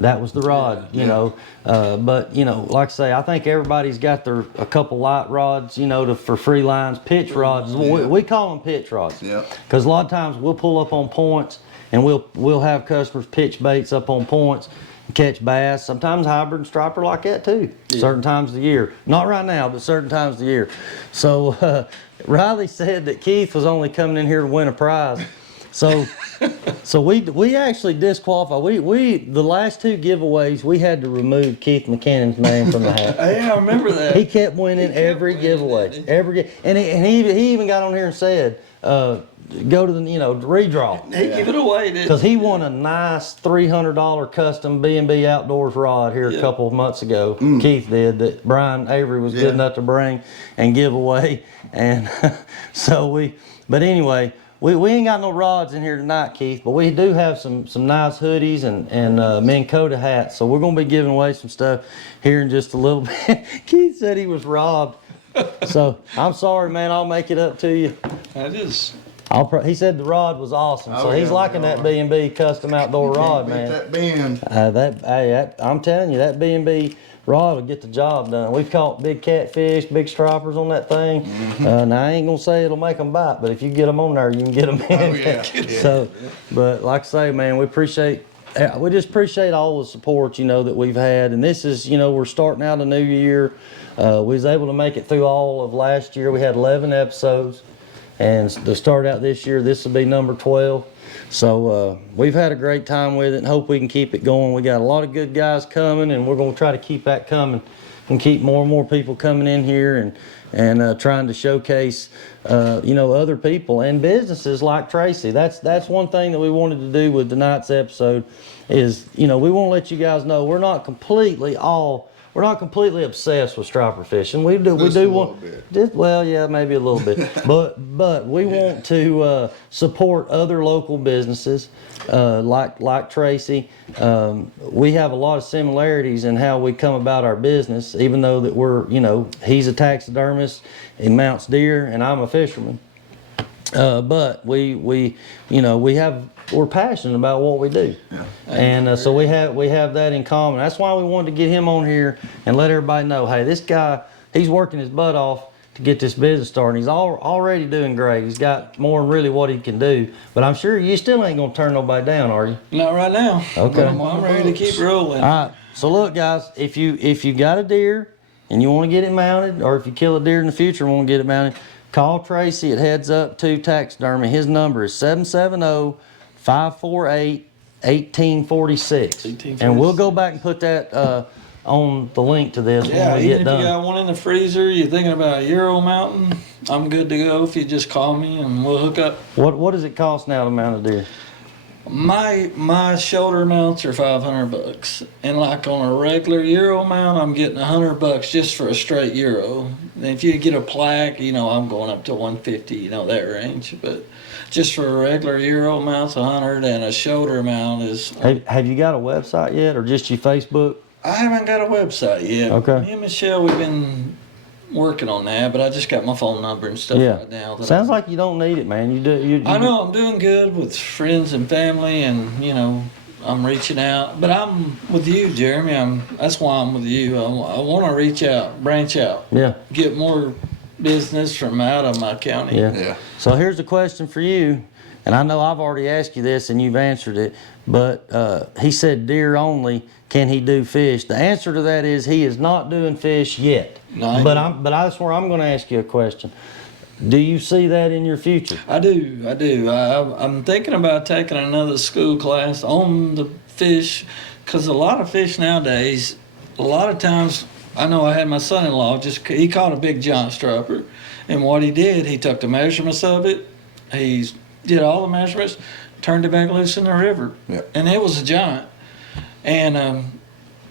That was the rod, you know. But like I say, I think everybody's got a couple light rods, for free lines, pitch rods. We call them pitch rods. Yeah. Because a lot of times we'll pull up on points, and we'll have customers pitch baits up on points, and catch bass. Sometimes hybrid and striper like that too. Yeah. Certain times of the year, not right now, but certain times of the year. So Riley said that Keith was only coming in here to win a prize. So we actually disqualified. We the last 2 giveaways we had to remove Keith McKinnon's name from the hat. Yeah, I remember that. He kept winning every giveaway, and he even got on here and said, go to the redraw. He give it away, didn't he? Because he won a nice $300 custom B&B Outdoors rod here a couple of months ago. Keith did, that Brian Avery was good enough to bring and give away, and but anyway. We ain't got no rods in here tonight, Keith, but we do have some nice hoodies and Minn Kota hats. So we're going to be giving away some stuff here in just a little bit. Keith said he was robbed. So I'm sorry, man. I'll make it up to you. That is. He said the rod was awesome. So he's liking that B&B custom outdoor rod, man. That bend. I'm telling you, that B&B rod will get the job done. We've caught big catfish, big stripers on that thing. Now I ain't gonna say it'll make them bite, but if you get them on there, you can get them in. Oh yeah. So, but like I say, man, we just appreciate all the support, that we've had. And this is, we're starting out a new year. We was able to make it through all of last year. We had 11 episodes, and to start out this year, this will be number 12. So we've had a great time with it and hope we can keep it going. We got a lot of good guys coming, and we're going to try to keep that coming and keep more and more people coming in here and trying to showcase, other people and businesses like Tracy. That's one thing that we wanted to do with tonight's episode is, we want to let you guys know we're not completely obsessed with striper fishing. We do want, well, yeah, maybe a little bit, but we want to support other local businesses like Tracy. We have a lot of similarities in how we come about our business, even though that we're, he's a taxidermist and mounts deer, and I'm a fisherman. But we're passionate about what we do, and so we have that in common. That's why we wanted to get him on here and let everybody know, hey, this guy, he's working his butt off to get this business started. He's already doing great. He's got more than really what he can do. But I'm sure you still ain't gonna turn nobody down, are you? Not right now. Okay. I'm ready to keep rolling. All right. So look, guys, if you got a deer and you want to get it mounted, or if you kill a deer in the future and want to get it mounted, call Tracy at Heads Up to Taxidermy. His number is 770-548-1846. And we'll go back and put that on the link to this when we get even done. if you got one in the freezer, you're thinking about a Euro mountain, I'm good to go if you just call me and we'll hook up. What does it cost now to mount a deer? My shoulder mounts are $500, and like on a regular Euro mount, I'm getting $100 just for a straight Euro. And if you get a plaque, I'm going up to 150, that range. But just for a regular Euro mount's 100, and a shoulder mount is. Have you got a website yet, or just your Facebook? I haven't got a website yet. Okay. Me and Michelle, we've been working on that, but I just got my phone number and stuff right now. Sounds like you don't need it, man. You I know I'm doing good with friends and family, and I'm reaching out. But I'm with you, Jeremy. That's why I'm with you. I want to reach out, branch out, get more business from out of my county. Yeah. So here's a question for you, and I know I've already asked you this and you've answered it, but he said deer only. Can he do fish? The answer to that is he is not doing fish yet. No, but that's where I'm going to ask you a question. Do you see that in your future? I do. I'm thinking about taking another school class on the fish, because a lot of fish nowadays, a lot of times, I know I had my son-in-law, he caught a big giant striper, And what he did, he took the measurements of it. He did all the measurements, turned it back loose in the river. Yep. And it was a giant. And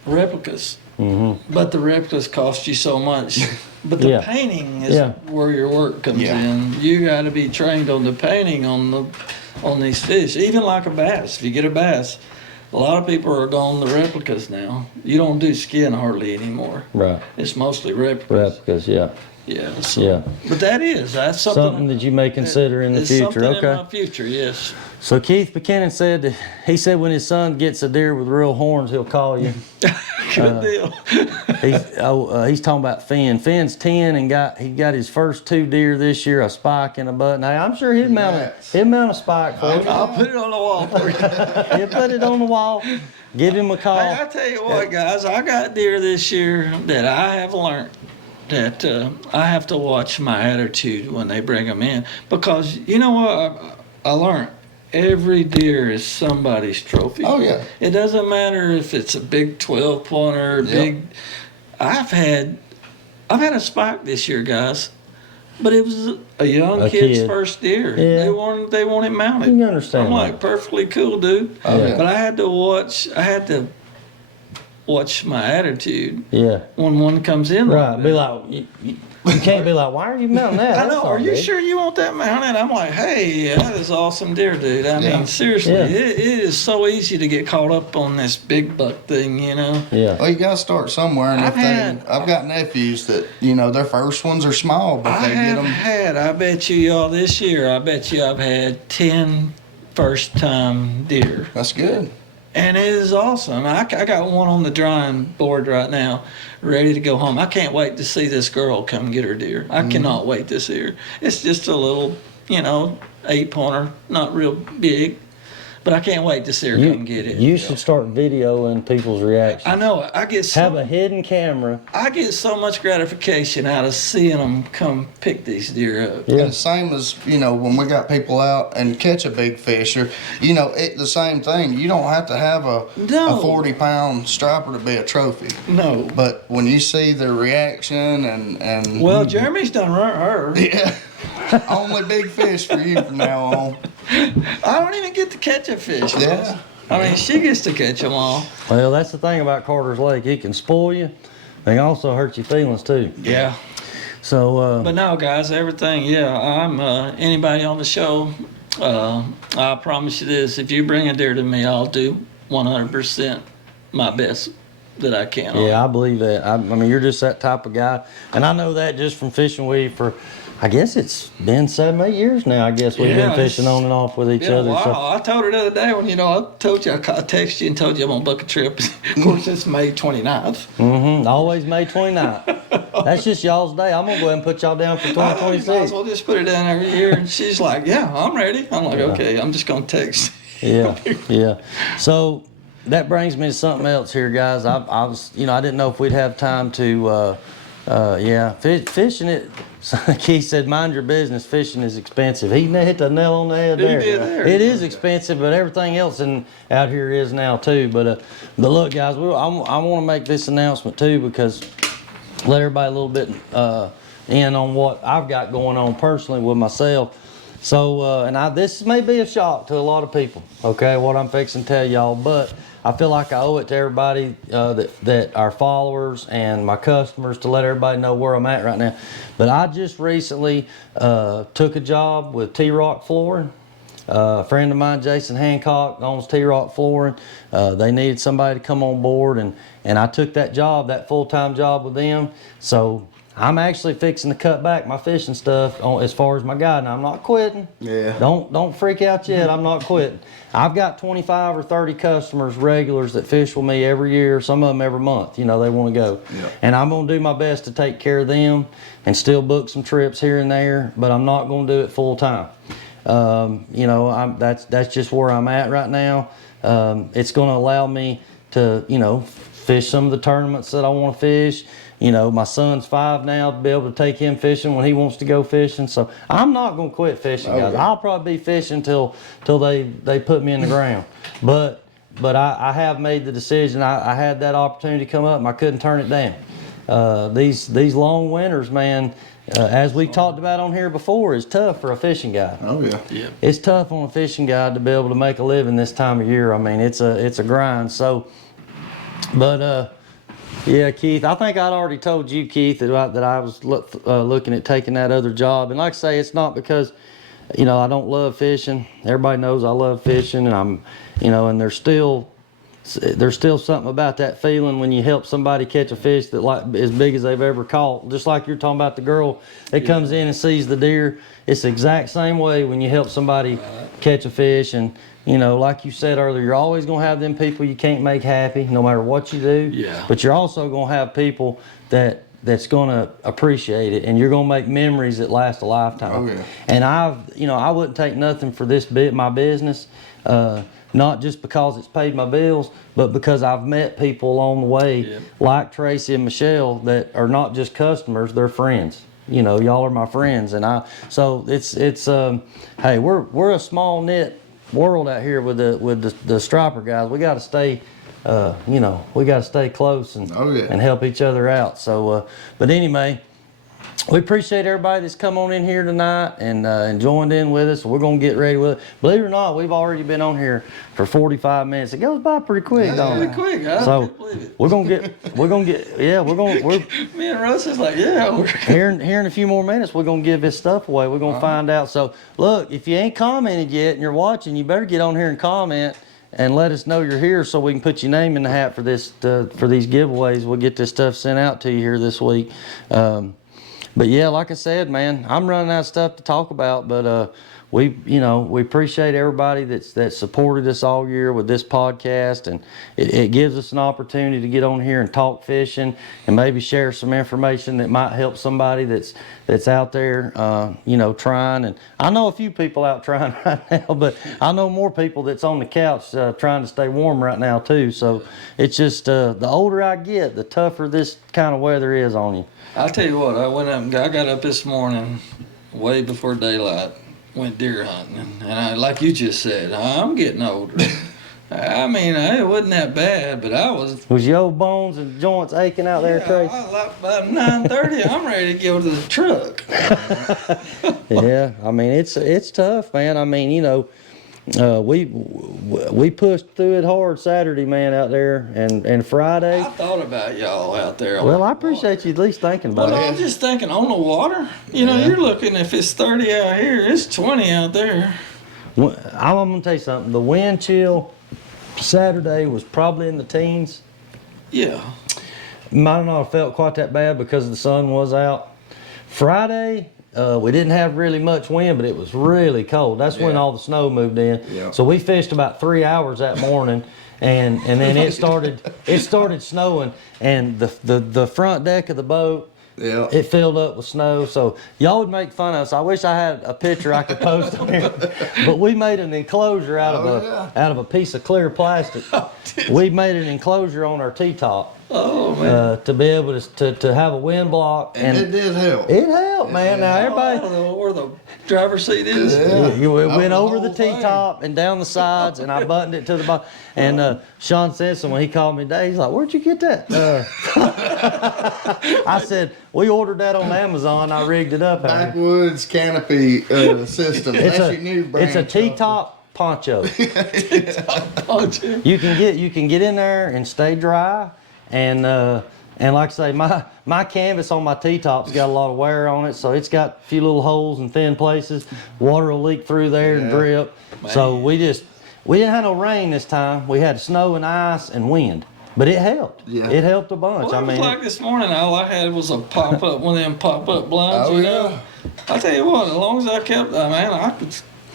replicas. But the replicas cost you so much. But the painting is where your work comes in. You got to be trained on the painting on these fish. Even like a bass. If you get a bass, a lot of people are going the replicas now. You don't do skin hardly anymore. Right. It's mostly replicas. Replicas, yeah. Yeah. So, but that's something that you may consider in the future. Something okay. in my future, yes. So Keith Buchanan said that he said when his son gets a deer with real horns, he'll call you. Good deal. He's talking about Finn. Finn's 10 and he got his first 2 deer this year, a spike and a button. Hey, I'm sure he'd mount a spike for you. I'll put it on the wall for you. He'll put it on the wall. Give him a call. Hey, I tell you what, guys, I got deer this year that I have learned that I have to watch my attitude when they bring them in, because you know what I learned. Every deer is somebody's trophy. Oh yeah. It doesn't matter if it's a big 12-pointer, big. I've had a spike this year, guys, but it was a young kid's first deer. Yeah. They want it mounted. You understand? I'm like, perfectly cool, dude. Oh, yeah. But I had to watch my attitude. Yeah. When one comes in. Right. Be like, you can't be like, why are you mounting that? I know. Are you sure you want that mounted? I'm like, hey, that is awesome deer, dude. I mean, seriously, it is so easy to get caught up on this big buck thing, you know? Yeah. Well, you got to start somewhere. And I've got nephews that, their first ones are small, but they get them. I bet you y'all this year, I've had 10 first-time deer. That's good. And it is awesome. I got one on the drawing board right now, ready to go home. I can't wait to see this girl come get her deer. I cannot wait to see her. It's just a little, 8-pointer, not real big. But I can't wait to see her come get it. You should start videoing people's reactions. I know. Have a hidden camera. I get so much gratification out of seeing them come pick these deer up. Yeah. And same as, when we got people out and catch a big fish, or, the same thing. You don't have to have a 40-pound striper to be a trophy. No. But when you see their reaction and well, Jeremy's done her. Yeah. Only big fish for you from now on. I don't even get to catch a fish. Yeah. I mean, she gets to catch them all. Well, that's the thing about Carter's Lake. He can spoil you. They can also hurt your feelings, too. Yeah. So. But no, guys, everything, I'm, anybody on the show, I promise you this, if you bring a deer to me, I'll do 100% my best that I can. Yeah, I believe that. I mean, you're just that type of guy. And I know that just from fishing with you for, I guess it's been 7-8 years now. I guess we've been fishing on and off with each other. Wow. So. I told her the other day when, I told you, I texted you and told you I'm on book a trip. Of course, it's May 29th. Mm-hmm. Always May 29th. That's just y'all's day. I'm going to go ahead and put y'all down for 2026. Might as well just put it down every year. And she's like, yeah, I'm ready. I'm like, okay, I'm just going to text. Yeah. So that brings me to something else here, guys. I was, I didn't know if we'd have time to, fishing it. Keith said, mind your business, fishing is expensive. He hit the nail on the head there. It is expensive, but everything else out here is now too. But look, guys, I want to make this announcement too, because let everybody a little bit in on what I've got going on personally with myself. So, this may be a shock to a lot of people, okay, what I'm fixing to tell y'all, but I feel like I owe it to everybody that our followers and my customers to let everybody know where I'm at right now. But I just recently took a job with T-Rock Flooring. A friend of mine, Jason Hancock, owns T-Rock Flooring. They needed somebody to come on board, and I took that job, that full-time job with them. So I'm actually fixing to cut back my fishing stuff as far as my guide. Now, I'm not quitting. Yeah. Don't freak out yet. I'm not quitting. I've got 25 or 30 customers, regulars, that fish with me every year, some of them every month. They want to go. Yeah. And I'm going to do my best to take care of them and still book some trips here and there, but I'm not going to do it full time. That's just where I'm at right now. It's going to allow me to, fish some of the tournaments that I want to fish. My son's 5 now, to be able to take him fishing when he wants to go fishing. So I'm not going to quit fishing, guys. I'll probably be fishing till they put me in the ground. But I have made the decision. I had that opportunity come up and I couldn't turn it down. these long winters, man, as we talked about on here before, is tough for a fishing guy. Oh yeah. Yeah. It's tough on a fishing guy to be able to make a living this time of year. I mean, it's a grind. So, but yeah, Keith, I think I'd already told you, Keith, that I was looking at taking that other job. And like I say, it's not because, you know, I don't love fishing. Everybody knows I love fishing, and I'm, you know, and there's still something about that feeling when you help somebody catch a fish that like as big as they've ever caught. Just like you're talking about the girl that comes in and sees the deer. It's the exact same way when you help somebody catch a fish. And, you know, like you said earlier, you're always going to have them people you can't make happy no matter what you do. Yeah. But you're also going to have people that's going to appreciate it, and you're going to make memories that last a lifetime. Oh, yeah. And I wouldn't take nothing for my business. Not just because it's paid my bills, but because I've met people along the way, like Tracy and Michelle, that are not just customers, they're friends. You know, y'all are my friends, and so it's hey, we're a small knit world out here with the striper guys. We got to stay, you know, we got to stay close and and help each other out. So, but anyway. We appreciate everybody that's come on in here tonight and joined in with us. We're gonna get ready with it. Believe it or not, we've already been on here for 45 minutes. It goes by pretty quick, don't it? Pretty quick. I So can't believe it. we're gonna Me and Russ is like, yeah. here in a few more minutes. We're gonna give this stuff away. We're gonna find out. So look, if you ain't commented yet and you're watching, you better get on here and comment and let us know you're here so we can put your name in the hat for this for these giveaways. We'll get this stuff sent out to you here this week. But yeah, like I said, man, I'm running out of stuff to talk about, but we appreciate everybody that supported us all year with this podcast, and it gives us an opportunity to get on here and talk fishing and maybe share some information that might help somebody that's out there, trying. And I know a few people out trying right now, but I know more people that's on the couch trying to stay warm right now too. So it's just the older I get, the tougher this kind of weather is on you. I'll tell you what, I got up this morning way before daylight, went deer hunting, and like you just said, I'm getting older. I mean, it wasn't that bad, but I was... Was your old bones and joints aching out there, Tracy? Like about 9:30, I'm ready to go to the truck. Yeah, I mean, it's tough, man. I mean, you know, we pushed through it hard Saturday, man, out there, and Friday. I thought about y'all out there. Well, I appreciate you at least thinking about Well, it. I'm just thinking on the water. You know, you're looking, if it's 30 out here, it's 20 out there. I'm gonna tell you something. The wind chill Saturday was probably in the teens. Yeah. Might not have felt quite that bad because the sun was out. Friday, we didn't have really much wind, but it was really cold. That's when all the snow moved in. Yeah. So we fished about 3 hours that morning, and then it started snowing, and the front deck of the boat, it filled up with snow. So y'all would make fun of us. I wish I had a picture I could post on here, but we made an enclosure out of a piece of clear plastic. We made an enclosure on our T-top. Oh, man. To be able to have a wind block. And it did help. It helped, man. Now everybody. I don't know where the driver's seat is. You went over the whole T-top and down the sides, and I buttoned it to the bottom. And Sean Simpson, when he called me today, he's like, "Where'd you get that?" I said, "We ordered that on Amazon. I rigged it up." Backwoods canopy system. That's your new brand. It's a T-top poncho. You can get in there and stay dry. And like I say, my canvas on my T-top's got a lot of wear on it, so it's got a few little holes and thin places. Water will leak through there and drip. Man. So we didn't have no rain this time. We had snow and ice and wind, but it helped. Yeah. It helped a bunch. Well, it was like this morning, all I had was a pop-up, one of them pop-up blinds, you know. I tell you what, as long as I kept,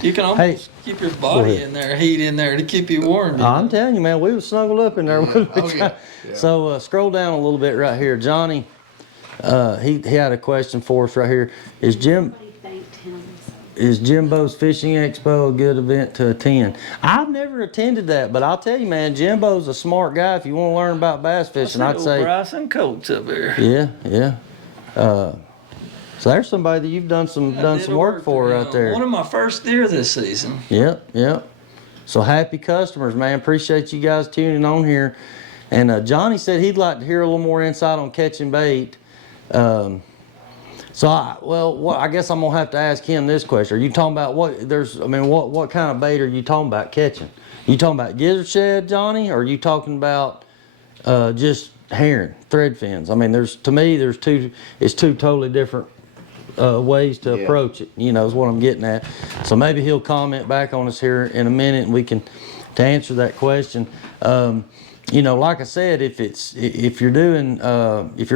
you can almost keep your body in there, heat in there to keep you warm. I'm telling you, man, we was snuggled up in there. Yeah. So scroll down a little bit right here. Johnny, he had a question for us right here. Is Jimbo's Fishing Expo a good event to attend? I've never attended that, but I'll tell you, man, Jimbo's a smart guy. If you want to learn about bass fishing, I'd say. Bryson Coates up there. Yeah. So there's somebody that you've done some work for out there. One of my first deer this season. Yep. So happy customers, man. Appreciate you guys tuning on here. And Johnny said he'd like to hear a little more insight on catching bait. So I guess I'm gonna have to ask him this question. Are you talking about what kind of bait are you talking about catching? You talking about gizzard shad, Johnny, or are you talking about just herring, thread fins? I mean, there's two totally different ways to approach it. Is what I'm getting at. So maybe he'll comment back on us here in a minute, and we can to answer that question. Like I said, if you're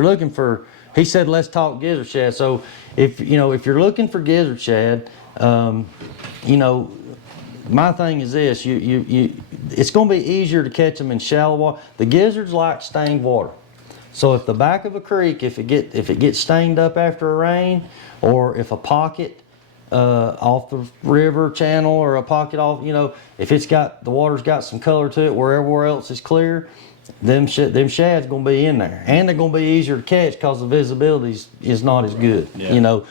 looking for, he said, let's talk gizzard shad. So if you're looking for gizzard shad, my thing is this: it's going to be easier to catch them in shallow water. The gizzards like stained water. So if the back of a creek, if it gets stained up after a rain, or if a pocket off the river channel, or a pocket off, if the water's got some color to it where everywhere else is clear, them shad's gonna be in there, and they're gonna be easier to catch because the visibility is not as good. Now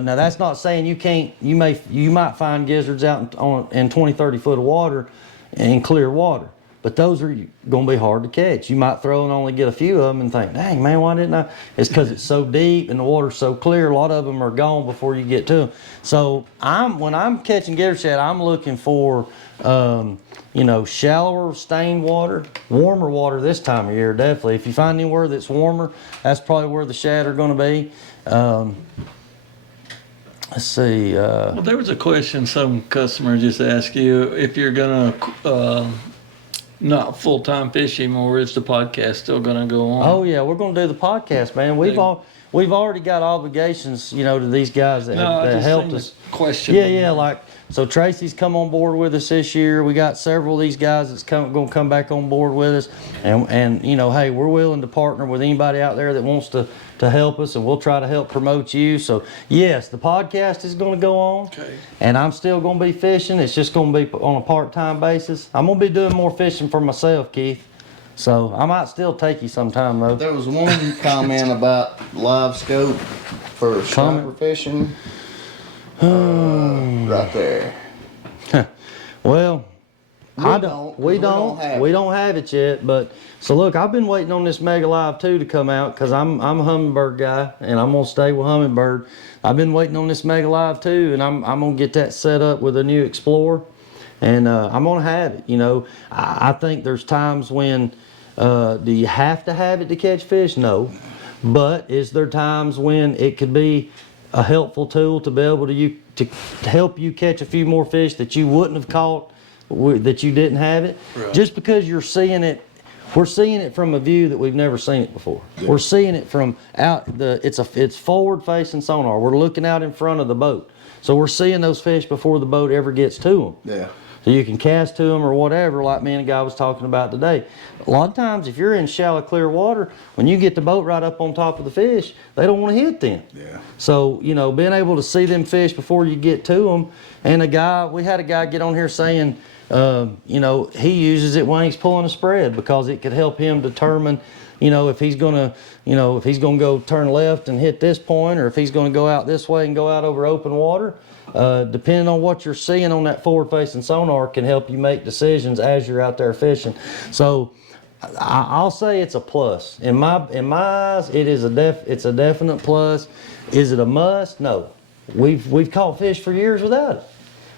that's not saying you can't. You might find gizzards out in 20, 30 foot of water in clear water. But those are going to be hard to catch. You might throw and only get a few of them and think, dang, man, why didn't I? It's because it's so deep and the water's so clear, a lot of them are gone before you get to them. So when I'm catching gizzard shad, I'm looking for, shallower stained water, warmer water this time of year, definitely. If you find anywhere that's warmer, that's probably where the shad are going to be. Let's see. Well, there was a question some customer just asked you if you're going to not full-time fishing, or is the podcast still going to go on? Oh yeah, we're going to do the podcast, man. We've already got obligations, to these guys that helped us. Question. Yeah. So Tracy's come on board with us this year. We got several of these guys that's going to come back on board with us, and hey, we're willing to partner with anybody out there that wants to help us, and we'll try to help promote you. So yes, the podcast is going to go on, and I'm still going to be fishing. It's just going to be on a part-time basis. I'm going to be doing more fishing for myself, Keith. So I might still take you sometime though. There was one comment about live scope for striper fishing. Right there. Well, we don't have it yet, but so look, I've been waiting on this Mega Live 2 to come out because I'm a Humminbird guy and I'm gonna stay with Humminbird. I've been waiting on this Mega Live 2, and I'm gonna get that set up with a new Explorer, and I'm gonna have it. I think there's times when do you have to have it to catch fish? No, but is there times when it could be a helpful tool to be able to help you catch a few more fish that you wouldn't have caught that you didn't have it? Right. Just because you're seeing it, we're seeing it from a view that we've never seen it before. Yeah. We're seeing it from it's forward facing sonar. We're looking out in front of the boat, so we're seeing those fish before the boat ever gets to them. Yeah. So you can cast to them or whatever, like me and a guy was talking about today. A lot of times, if you're in shallow, clear water, when you get the boat right up on top of the fish, they don't want to hit them. Yeah. So, being able to see them fish before you get to them. And we had a guy get on here saying, he uses it when he's pulling a spread because it could help him determine, if he's gonna go turn left and hit this point, or if he's gonna go out this way and go out over open water. Depending on what you're seeing on that forward-facing sonar can help you make decisions as you're out there fishing. So I'll say it's a plus. In my eyes, it's a definite plus. Is it a must? No. We've caught fish for years without it.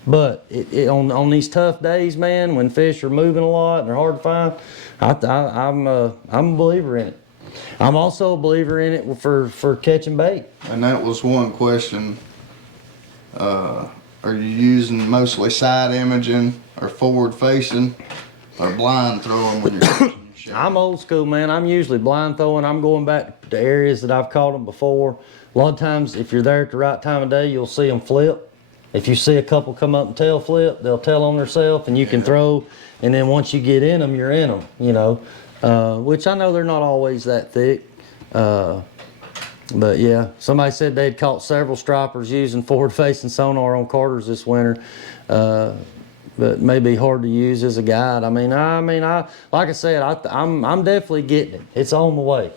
But on these tough days, man, when fish are moving a lot and they're hard to find, I'm a believer in it. I'm also a believer in it for catching bait. And that was one question. Are you using mostly side imaging or forward facing or blind throwing when you're catching shad? I'm old school, man. I'm usually blind throwing. I'm going back to areas that I've caught them before. A lot of times, if you're there at the right time of day, you'll see them flip. If you see a couple come up and tail flip, they'll tail on themselves, and you can throw. And then once you get in them, you're in them. Which I know they're not always that thick. But yeah, somebody said they'd caught several stripers using forward-facing sonar on Carters this winter, but may be hard to use as a guide. I like I said, I'm definitely getting it. It's on the way.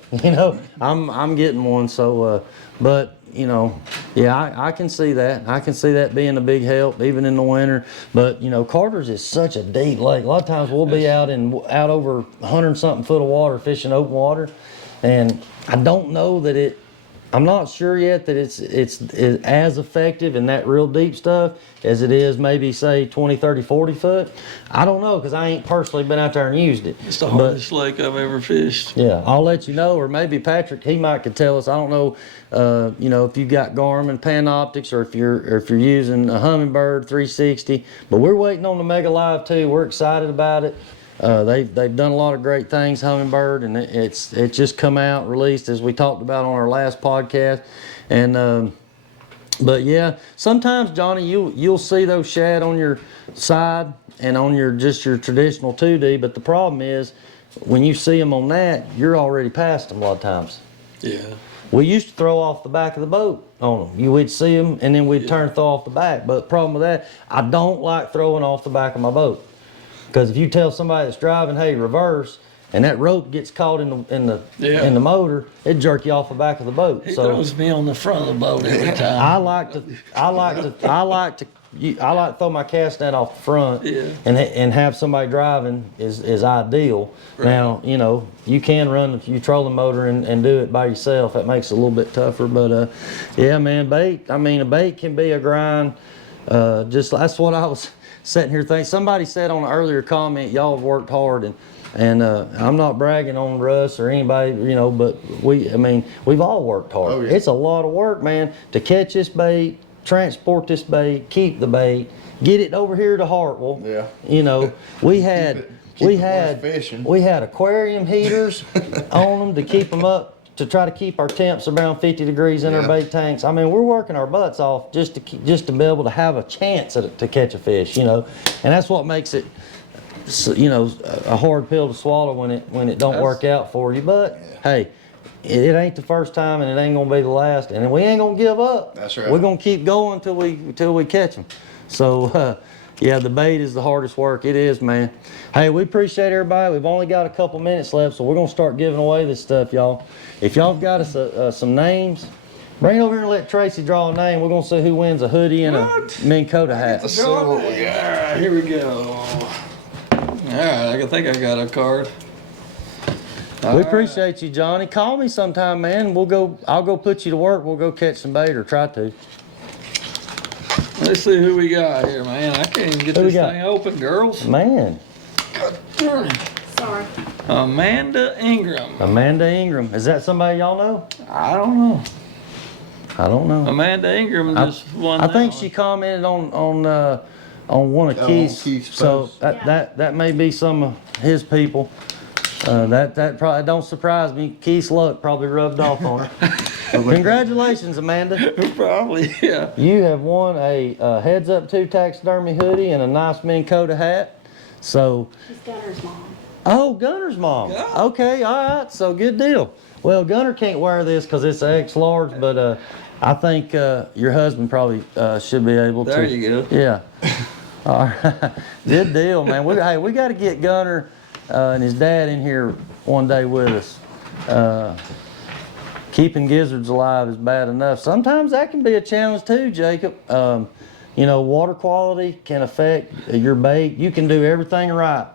I'm getting one. So, but you know, yeah, I can see that. I can see that being a big help, even in the winter. But, you know, Carter's is such a deep lake. A lot of times we'll be out over 100-something foot of water fishing open water. And I don't know that I'm not sure yet that it's as effective in that real deep stuff as it is maybe say 20, 30, 40 foot. I don't know because I ain't personally been out there and used it. It's the hardest lake I've ever fished. Yeah, I'll let you know, or maybe Patrick, he might could tell us. I don't know, you know, if you got Garmin Panoptics or if you're using a Humminbird 360. But we're waiting on the Mega Live too. We're excited about it. They've done a lot of great things, Humminbird, and it's just come out, released as we talked about on our last podcast. And but yeah, sometimes Johnny, you'll see those shad on your side and on your traditional 2D. But the problem is when you see them on that, you're already past them a lot of times. Yeah. We used to throw off the back of the boat on them. We'd see them and then we'd turn throw off the back. But the problem with that, I don't like throwing off the back of my boat. Because if you tell somebody that's driving, hey, reverse, and that rope gets caught in the motor, it jerk you off the back of the boat. He throws me on the front of the boat every time. I like to throw my cast net off the front, and have somebody driving is ideal. Right. Now, you know, you can run your trolling motor and do it by yourself. That makes it a little bit tougher, but yeah, man, bait. I mean, a bait can be a grind. That's what I was sitting here thinking. Somebody said on an earlier comment, y'all have worked hard, and I'm not bragging on Russ or anybody, you know, but we've all worked hard. Oh, yeah. It's a lot of work, man, to catch this bait, transport this bait, keep the bait, get it over here to Hartwell. Yeah. You know, we had aquarium heaters on them to keep them up, to try to keep our temps around 50 degrees in our bait tanks. I mean, we're working our butts off just to be able to have a chance to catch a fish, you know, and that's what makes it, you know, a hard pill to swallow when it don't work out for you. But hey, it ain't the first time and it ain't gonna be the last, and we ain't gonna give up. That's right. We're gonna keep going till we catch them. So yeah, the bait is the hardest work. It is, man. Hey, we appreciate everybody. We've only got a couple minutes left, so we're gonna start giving away this stuff, y'all. If y'all got us some names, bring it over here and let Tracy draw a name. We're gonna see who wins a hoodie and a Minn Kota hat. Let's see what we got. All right, here we go. All right, I think I got a card. We appreciate you, Johnny. Call me sometime, man. I'll go put you to work. We'll go catch some bait, or try to. Let's see who we got here, man. I can't even get this thing open, girls. Man. God darn it. Sorry. Amanda Ingram. Amanda Ingram. Is that somebody y'all know? I don't know. Amanda Ingram just won. I think she commented on one of Keith's so that may be some of his people. That probably don't surprise me. Keith's luck probably rubbed off on her. Congratulations, Amanda. Probably, yeah. You have won a Heads Up 2 Taxidermy hoodie and a nice Minn Kota hat. So. She's Gunner's mom. Oh, Gunner's mom. Yeah. Okay, all right. So good deal. Well, Gunner can't wear this because it's an X large, but I think your husband probably should be able to. There you go. Yeah. All right. Good deal, man. We got to get Gunner and his dad in here one day with us. Keeping gizzards alive is bad enough. Sometimes that can be a challenge too, Jacob. You know, water quality can affect your bait. You can do everything right,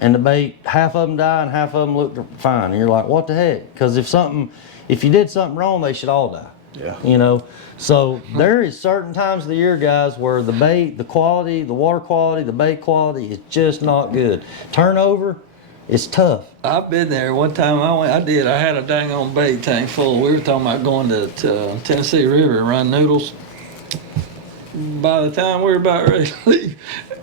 and the bait, half of them die and half of them look fine. And you're like, what the heck? Because if you did something wrong, they should all die. Yeah. You know, so there is certain times of the year, guys, where the bait, the quality, the water quality, the bait quality is just not good. Turnover, it's tough. I've been there. One time I had a dang on bait tank full. We were talking about going to Tennessee River and run noodles. By the time we were about ready to leave,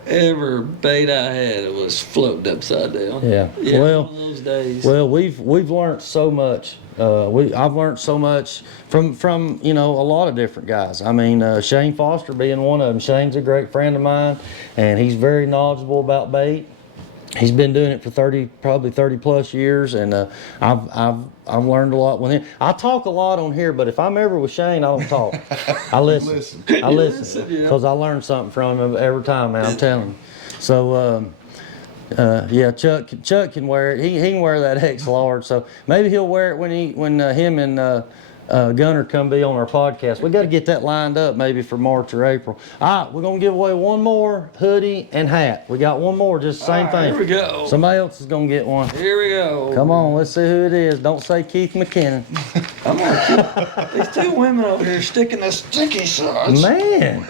every bait I had, it was floating upside down. Yeah. Well, one of those days. Well, we've learned so much. I've learned so much from you know, a lot of different guys. I mean, Shane Foster being one of them. Shane's a great friend of mine, and he's very knowledgeable about bait. He's been doing it for probably 30 plus years, and I've learned a lot with him. I talk a lot on here, but if I'm ever with Shane, I don't talk. I listen. I listen because I learn something from him every time, man. I'm telling you. So yeah, Chuck can wear it. He can wear that X large. So maybe he'll wear it when him and Gunner come be on our podcast. We got to get that lined up maybe for March or April. All right, we're gonna give away one more hoodie and hat. We got one more, just the same thing. Here we go. Somebody else is gonna get one. Here we go. Come on, let's see who it is. Don't say Keith McKinnon. I'm gonna keep these two women over here sticking the sticky sauce. Man,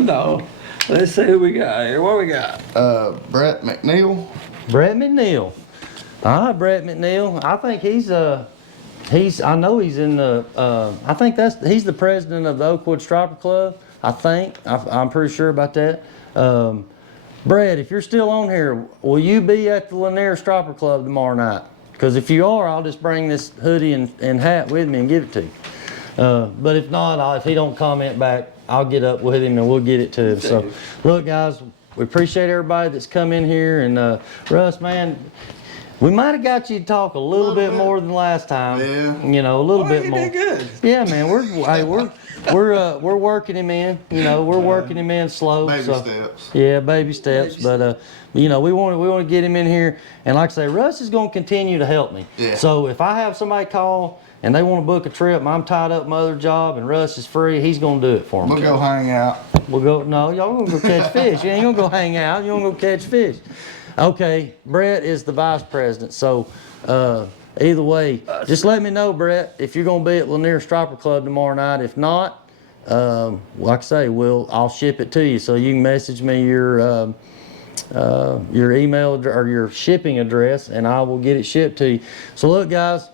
No. Let's see who we got here. What we got? Brett McNeil. Brett McNeil. All right, Brett McNeil. I think I know he's in the, I think he's the president of the Oakwood Striper Club. I think. I'm pretty sure about that. Brett, if you're still on here, will you be at the Lanier Striper Club tomorrow night? Because if you are, I'll just bring this hoodie and hat with me and give it to you. But if not, if he don't comment back, I'll get up with him and we'll get it to him. So, look, guys, we appreciate everybody that's come in here. And Russ, man, we might have got you to talk a little bit more than last time. Yeah. You know, a little bit You more. did good. Yeah, man, we're working him in. You know, we're working him in slow. Baby so, steps. Yeah, baby steps. But you know, we want to get him in here. And like I say, Russ is going to continue to help me. Yeah. So if I have somebody call and they want to book a trip, and I'm tied up in my other job, and Russ is free, he's going to do it for me. We'll go hang out. We'll go. No, y'all gonna go catch fish. You ain't gonna go hang out. You gonna go catch fish. Okay, Brett is the vice president. So either way, just let me know, Brett, if you're gonna be at Lanier Striper Club tomorrow night. If not, like I say, I'll ship it to you. So you can message me your email or your shipping address, and I will get it shipped to you. So look, guys.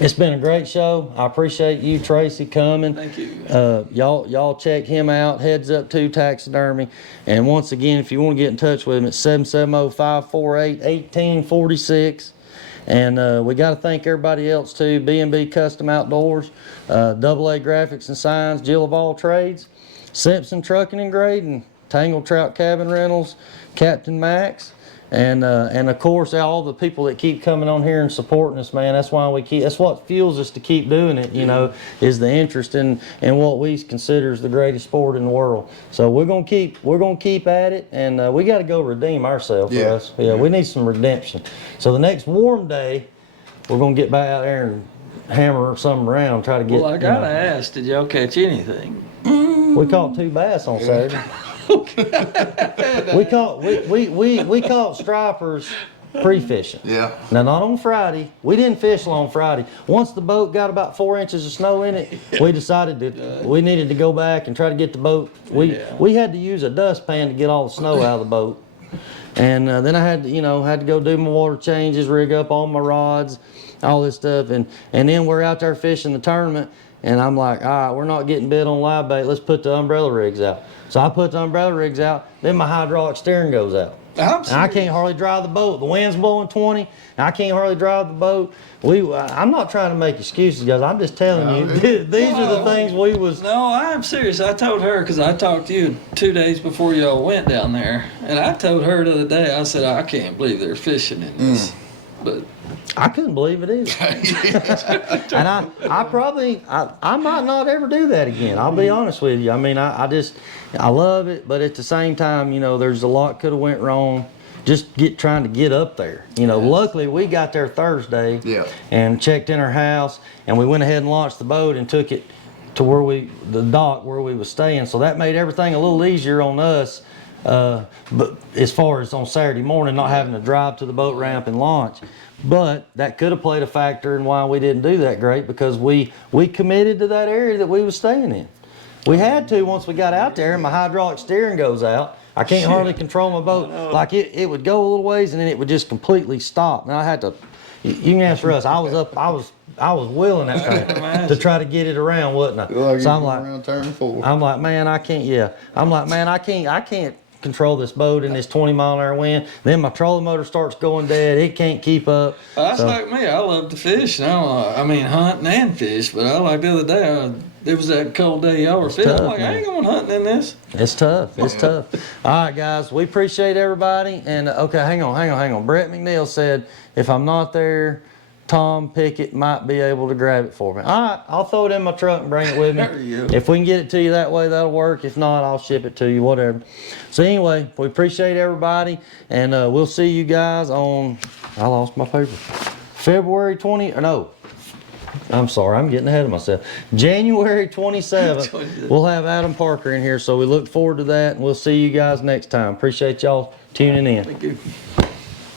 It's been a great show. I appreciate you, Tracy, coming. Thank you. Y'all check him out. Heads Up to Taxidermy. And once again, if you want to get in touch with him, it's 770-548-1846. And we got to thank everybody else too. B&B Custom Outdoors, AA Graphics and Signs, Jill of All Trades, Simpson Trucking and Grading, Tangle Trout Cabin Rentals, Captain Max. And of course, all the people that keep coming on here and supporting us, man. That's why that's what fuels us to keep doing it, you know, is the interest in what we consider is the greatest sport in the world. So we're gonna keep at it, and we got to go redeem ourselves. Yeah. Russ. Yeah, we need some redemption. So the next warm day, we're gonna get back out there and hammer something around, try to get. Well, I gotta ask, did y'all catch anything? We caught 2 bass on Saturday. we caught stripers pre-fishing. Yeah. Now, not on Friday. We didn't fish on Friday. Once the boat got about 4 inches of snow in it, we decided that we needed to go back and try to get the boat. We had to use a dustpan to get all the snow out of the boat. And then I had to go do my water changes, rig up all my rods, all this stuff. And then we're out there fishing the tournament. And I'm like, all right, we're not getting bit on live bait. Let's put the umbrella rigs out. So I put the umbrella rigs out. Then my hydraulic steering goes out. And I can't hardly drive the boat. The wind's blowing 20. And I can't hardly drive the boat. I'm not trying to make excuses, guys. I'm just telling you, these are the things we was. No, I'm serious. I told her, because I talked to you 2 days before y'all went down there. And I told her the other day, I said, I can't believe they're fishing in this. But I couldn't believe it either. And I might not ever do that again. I'll be honest with you. I mean, I love it, but at the same time, there's a lot could have went wrong. Just trying to get up there. Luckily we got there Thursday and checked in our house, and we went ahead and launched the boat and took it to the dock where we was staying. So that made everything a little easier on us. But as far as on Saturday morning, not having to drive to the boat ramp and launch. But that could have played a factor in why we didn't do that great, because we committed to that area that we was staying in. We had to once we got out there, and my hydraulic steering goes out. I can't hardly control my boat. Like it would go a little ways and then it would just completely stop. And I had to, you can ask Russ, I was willing that time to try to get it around, wasn't I? So I'm like, around turn 4. I'm like, man, I can't, I can't control this boat in this 20-mile-an-hour wind. Then my trolling motor starts going dead. It can't keep up. That's like me. I love to fish. I mean, hunting and fish. But the other day, it was that cold day y'all were fishing. I'm like, I ain't going hunting in this. It's tough. It's tough. All right, guys. We appreciate everybody. And okay, hang on. Brett McNeil said, if I'm not there, Tom Pickett might be able to grab it for me. All right, I'll throw it in my truck and bring it with me. There you go. If we can get it to you that way, that'll work. If not, I'll ship it to you, whatever. So anyway, we appreciate everybody, and we'll see you guys on, I lost my paper, I'm sorry, I'm getting ahead of myself. January 27th, we'll have Adam Parker in here, so we look forward to that, and we'll see you guys next time. Appreciate y'all tuning in. Thank you.